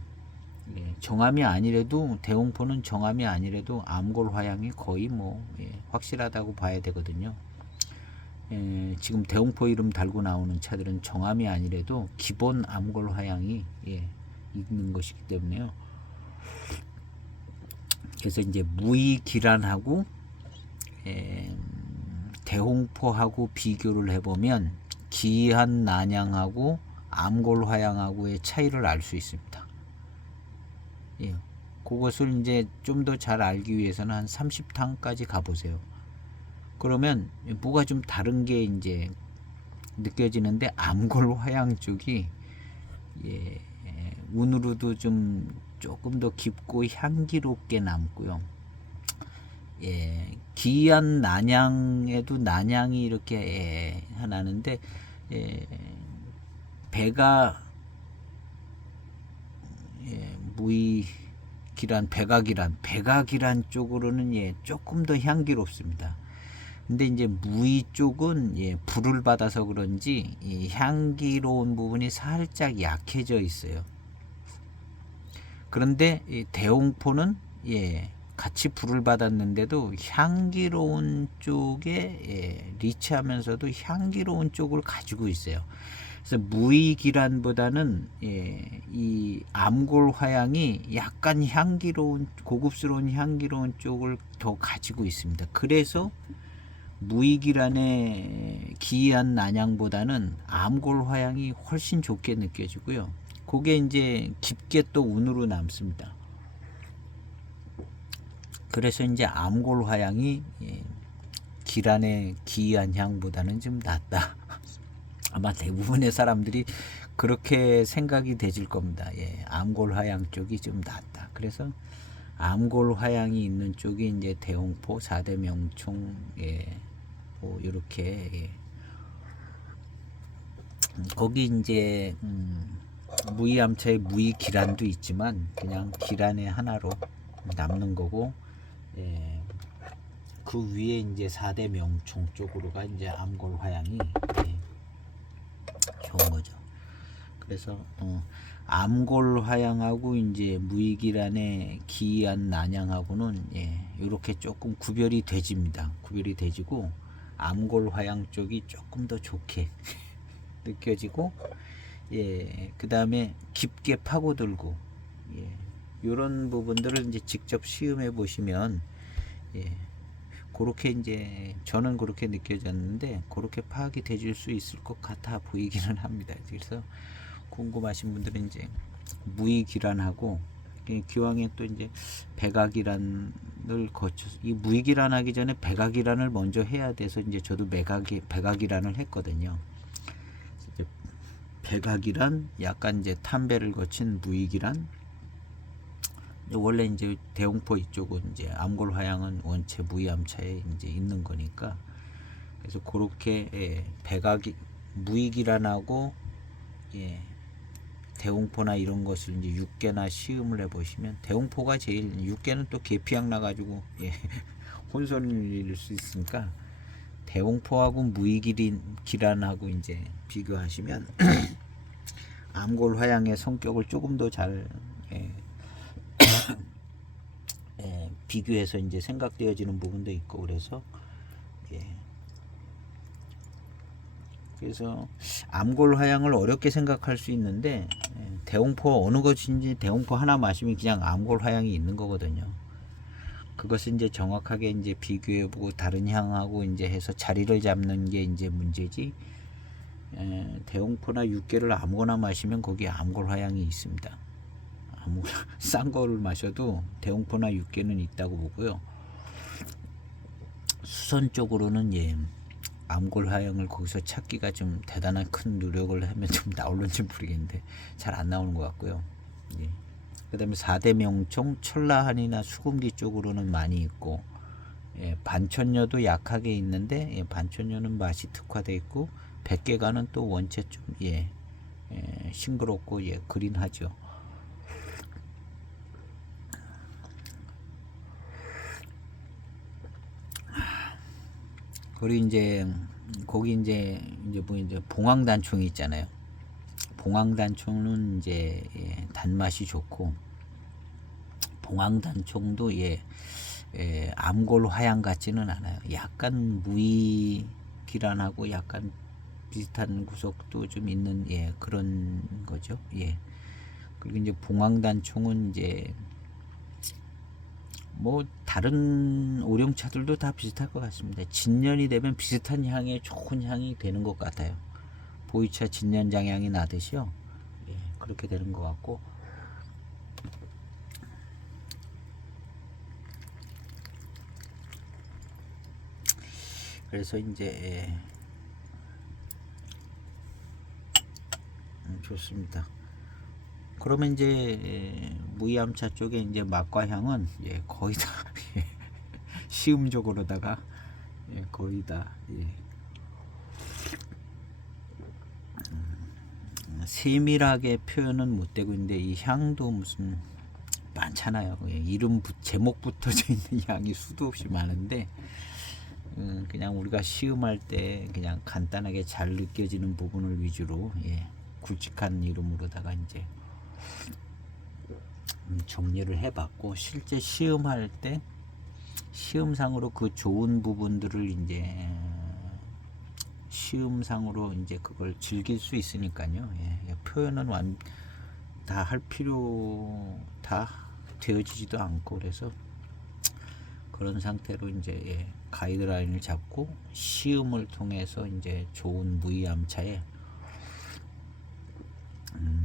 예, 정암이 아니래도 대홍포는 정암이 아니래도 암골화양이 거의 뭐 예, 확실하다고 봐야 되거든요. 예, 지금 대홍포 이름 달고 나오는 차들은 정암이 아니래도 기본 암골화양이 예, 있는 것이기 때문에요. 그래서 이제 무이기란하고 예, 대홍포하고 비교를 해보면 기이한 난향하고 암골화양하고의 차이를 알 수 있습니다. 예, 그것을 이제 좀 더 잘 알기 위해서는 한 30탕까지 가보세요. 그러면 뭐가 좀 다른 게 이제 느껴지는데 암골화양 쪽이 예, 운으로도 좀 조금 더 깊고 향기롭게 남고요. 예, 기이한 난향에도 난향이 이렇게 예, 나는데 예, 배가 예, 무이기란 백악이란 쪽으로는 예, 조금 더 향기롭습니다. 근데 이제 무이 쪽은 예, 불을 받아서 그런지 이 향기로운 부분이 살짝 약해져 있어요. 그런데 이 대홍포는 예, 같이 불을 받았는데도 향기로운 쪽에 리치하면서도 향기로운 쪽을 가지고 있어요. 그래서 무이기란보다는 이 암골 화양이 약간 향기로운 고급스러운 향기로운 쪽을 더 가지고 있습니다. 그래서 무이기란의 기이한 난향보다는 암골 화양이 훨씬 좋게 느껴지고요. 그게 이제 깊게 또 운으로 남습니다. 그래서 이제 암골 화양이 기란의 기이한 향보다는 좀 낫다. 아마 대부분의 사람들이 그렇게 생각이 되질 겁니다. 암골 화양 쪽이 좀 낫다. 그래서 암골 화양이 있는 쪽이 이제 대홍포 4대 명총, 뭐 이렇게 거기 이제 무이암차에 무이기란도 있지만 그냥 기란의 하나로 남는 거고, 그 위에 이제 4대 명총 쪽으로가 이제 암골 화양이 좋은 거죠. 그래서 암골 화양하고 이제 무이기란의 기이한 난향하고는 이렇게 조금 구별이 되집니다. 구별이 되지고 암골 화양 쪽이 조금 더 좋게 느껴지고, 그 다음에 깊게 파고들고, 이런 부분들을 이제 직접 시음해 보시면 그렇게 이제 저는 그렇게 느껴졌는데 그렇게 파악이 되질 수 있을 것 같아 보이기는 합니다. 그래서 궁금하신 분들은 이제 무이기란하고 기왕에 또 이제 백악기란을 거쳐서, 이 무이기란 하기 전에 백악기란을 먼저 해야 돼서 이제 저도 백악기란을 했거든요. 백악기란, 약간 이제 탐배를 거친 무이기란. 원래 이제 대홍포 이쪽은 이제 암골 화양은 원체 무이암차에 이제 있는 거니까, 그래서 그렇게 무이기란하고 대홍포나 이런 것을 이제 6개나 시음을 해보시면, 대홍포가 제일, 6개는 또 계피향 나가지고 혼선일 수 있으니까 대홍포하고 무이기란하고 이제 비교하시면 암골 화양의 성격을 조금 더 잘 비교해서 이제 생각되어지는 부분도 있고, 그래서 그래서 암골 화양을 어렵게 생각할 수 있는데, 대홍포 어느 것인지 대홍포 하나 마시면 그냥 암골 화양이 있는 거거든요. 그것을 이제 정확하게 이제 비교해보고 다른 향하고 이제 해서 자리를 잡는 게 이제 문제지, 대홍포나 육개를 아무거나 마시면 거기에 암골 화양이 있습니다. 싼 거를 마셔도 대홍포나 육개는 있다고 보고요. 수선 쪽으로는 암골 화양을 거기서 찾기가 좀 대단한 큰 노력을 하면 좀 나올는지 모르겠는데 잘 안 나오는 것 같고요. 그 다음에 4대 명총, 천라한이나 수금기 쪽으로는 많이 있고, 반천녀도 약하게 있는데 반천녀는 맛이 특화되어 있고, 백계가는 또 원체 좀 싱그럽고 그린하죠. 그리고 이제 거기 이제 뭐 이제 봉황단총이 있잖아요. 봉황단총은 이제 단맛이 좋고, 봉황단총도 암골 화양 같지는 않아요. 약간 무이기란하고 약간 비슷한 구석도 좀 있는 그런 거죠. 그리고 이제 봉황단총은 이제 뭐 다른 오룡차들도 다 비슷할 것 같습니다. 진년이 되면 비슷한 향의 좋은 향이 되는 것 같아요. 보이차 진년장향이 나듯이요. 그렇게 되는 것 같고, 그래서 이제 좋습니다. 그러면 이제 무이암차 쪽에 이제 맛과 향은 거의 다 시음적으로다가 거의 다 세밀하게 표현은 못 되고 있는데, 이 향도 무슨 많잖아요. 이름 제목 붙어져 있는 향이 수도 없이 많은데, 그냥 우리가 시음할 때 그냥 간단하게 잘 느껴지는 부분을 위주로 굵직한 이름으로다가 이제 정리를 해봤고, 실제 시음할 때 시음상으로 그 좋은 부분들을 이제 시음상으로 이제 그걸 즐길 수 있으니까요. 표현은 다 할 필요 다 되어지지도 않고, 그래서 그런 상태로 이제 가이드라인을 잡고 시음을 통해서 이제 좋은 무이암차에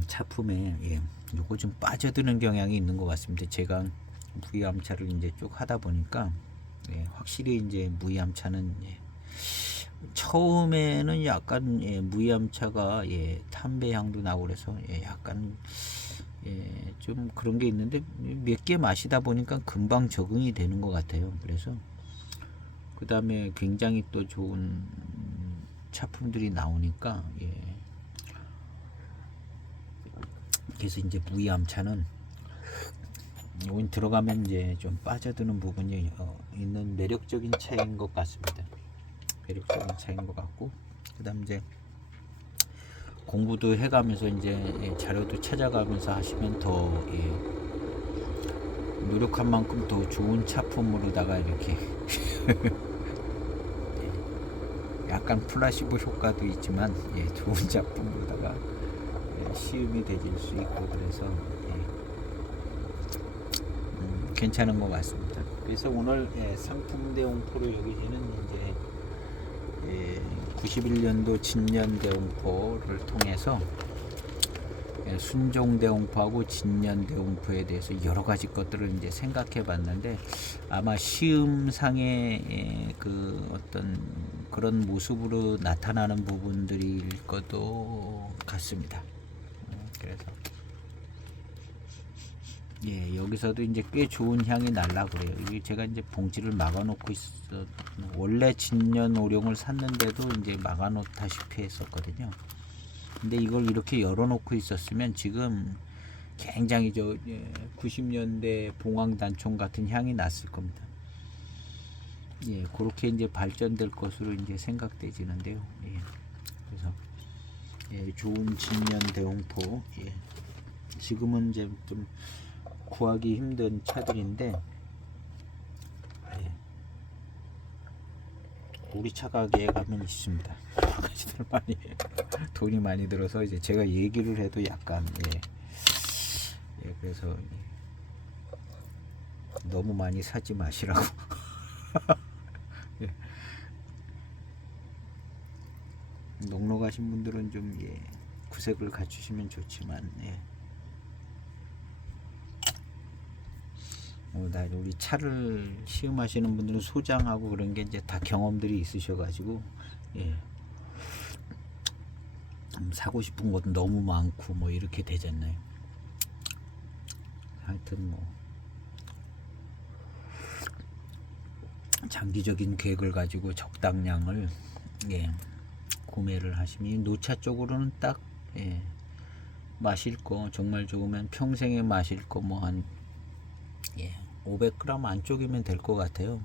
차품에 요거 좀 빠져드는 경향이 있는 것 같습니다. 제가 무이암차를 이제 쭉 하다 보니까 확실히 이제 무이암차는 처음에는 약간 무이암차가 담배 향도 나고 그래서 약간 좀 그런 게 있는데 몇 개 마시다 보니까 금방 적응이 되는 것 같아요. 그래서 그 다음에 굉장히 또 좋은 차품들이 나오니까 그래서 이제 무이암차는 여기 들어가면 이제 좀 빠져드는 부분이 있는 매력적인 차인 것 같습니다. 매력적인 차인 것 같고, 그 다음 이제 공부도 해가면서 이제 자료도 찾아가면서 하시면 더 노력한 만큼 더 좋은 차품으로다가 이렇게 약간 플라시보 효과도 있지만 좋은 작품으로다가 시음이 되질 수 있고, 그래서 괜찮은 것 같습니다. 그래서 오늘 상품대용포로 여기지는 이제 91년도 진년대용포를 통해서 순종대용포하고 진년대용포에 대해서 여러 가지 것들을 이제 생각해 봤는데, 아마 시음상의 그 어떤 그런 모습으로 나타나는 부분들일 것도 같습니다. 그래서 여기서도 이제 꽤 좋은 향이 날라 그래요. 이게 제가 이제 봉지를 막아 놓고 원래 진년 오룡을 샀는데도 이제 막아 놓다시피 했었거든요. 근데 이걸 이렇게 열어 놓고 있었으면 지금 굉장히 90년대 봉황단총 같은 향이 났을 겁니다. 그렇게 이제 발전될 것으로 이제 생각되지는데요. 그래서 좋은 진년 대홍포, 지금은 이제 좀 구하기 힘든 차들인데, 우리 차 가게에 가면 있습니다. 여러 가지들 많이 돈이 많이 들어서 이제 제가 얘기를 해도 약간 그래서 너무 많이 사지 마시라고. 넉넉하신 분들은 좀 구색을 갖추시면 좋지만 우리 차를 시음하시는 분들은 소장하고 그런 게 이제 다 경험들이 있으셔가지고 사고 싶은 것도 너무 많고 뭐 이렇게 되잖아요. 하여튼 뭐 장기적인 계획을 가지고 적당량을 구매를 하시면, 노차 쪽으로는 딱 마실 거 정말 좋으면 평생에 마실 거 뭐 한 500g 안쪽이면 될 것 같아요.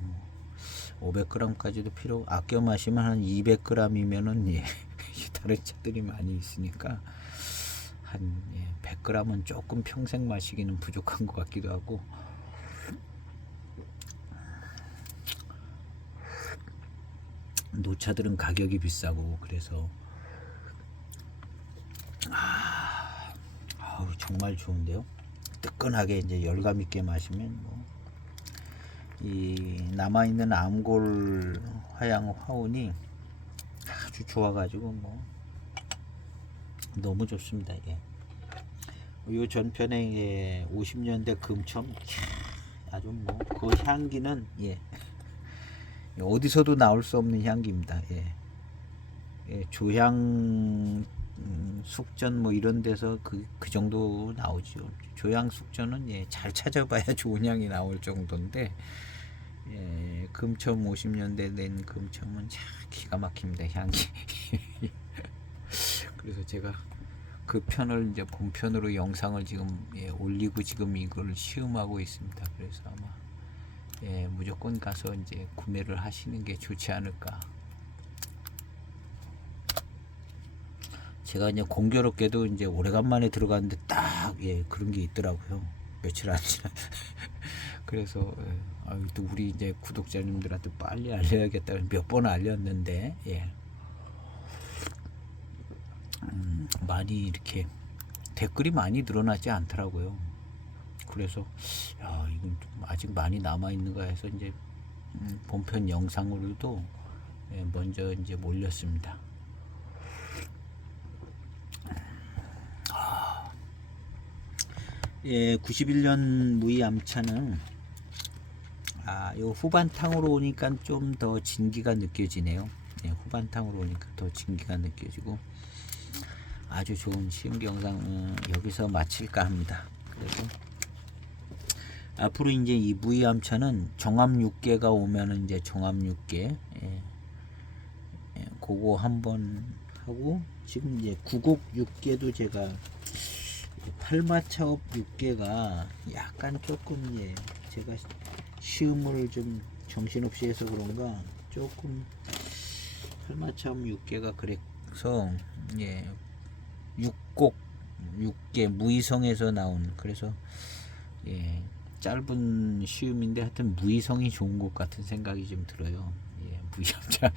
500g까지도 아껴 마시면 한 200g이면은 다른 차들이 많이 있으니까 한 100g은 조금 평생 마시기는 부족한 것 같기도 하고, 노차들은 가격이 비싸고, 그래서 정말 좋은데요. 뜨끈하게 이제 열감 있게 마시면 이 남아있는 암골 화양 화운이 아주 좋아가지고 너무 좋습니다. 이 전편에 50년대 금첨, 아주 그 향기는 어디서도 나올 수 없는 향기입니다. 조향 숙전 뭐 이런 데서 그 정도 나오죠. 조향 숙전은 잘 찾아봐야 좋은 향이 나올 정도인데, 금첨 50년대 낸 금첨은 참 기가 막힙니다, 향이. 그래서 제가 그 편을 이제 본편으로 영상을 지금 올리고 지금 이걸 시음하고 있습니다. 그래서 아마 무조건 가서 이제 구매를 하시는 게 좋지 않을까. 제가 이제 공교롭게도 이제 오래간만에 들어갔는데 딱 그런 게 있더라고요. 며칠 안 지나. 그래서 아유, 또 우리 이제 구독자님들한테 빨리 알려야겠다. 몇 번 알렸는데 예. 많이 이렇게 댓글이 많이 늘어나지 않더라고요. 그래서 야, 이건 좀 아직 많이 남아 있는가 해서 이제 본편 영상으로도 먼저 이제 몰렸습니다. 예, 91년 무이 암차는 요 후반탕으로 오니까 좀 더 진기가 느껴지네요. 예, 후반탕으로 오니까 더 진기가 느껴지고 아주 좋은 시음기 영상 여기서 마칠까 합니다. 그리고 앞으로 이제 이 무이 암차는 종합 6개가 오면은 이제 종합 6개 그거 한번 하고 지금 이제 구곡 6개도 제가 8마차업 6개가 약간 조금 제가 시음을 좀 정신없이 해서 그런가 조금 8마차업 6개가 그래서 6곡 6개 무이성에서 나온 그래서 짧은 시음인데 하여튼 무이성이 좋은 것 같은 생각이 좀 들어요. 무이성자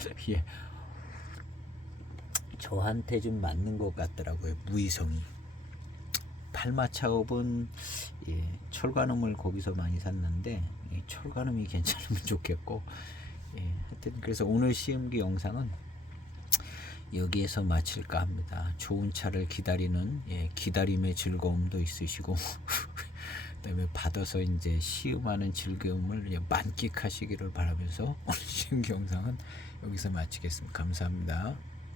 저한테 좀 맞는 것 같더라고요. 무이성이 8마차업은 철관음을 거기서 많이 샀는데 철관음이 괜찮으면 좋겠고 하여튼 그래서 오늘 시음기 영상은 여기에서 마칠까 합니다. 좋은 차를 기다리는 기다림의 즐거움도 있으시고 그다음에 받아서 이제 시음하는 즐거움을 만끽하시기를 바라면서 오늘 시음기 영상은 여기서 마치겠습니다. 감사합니다.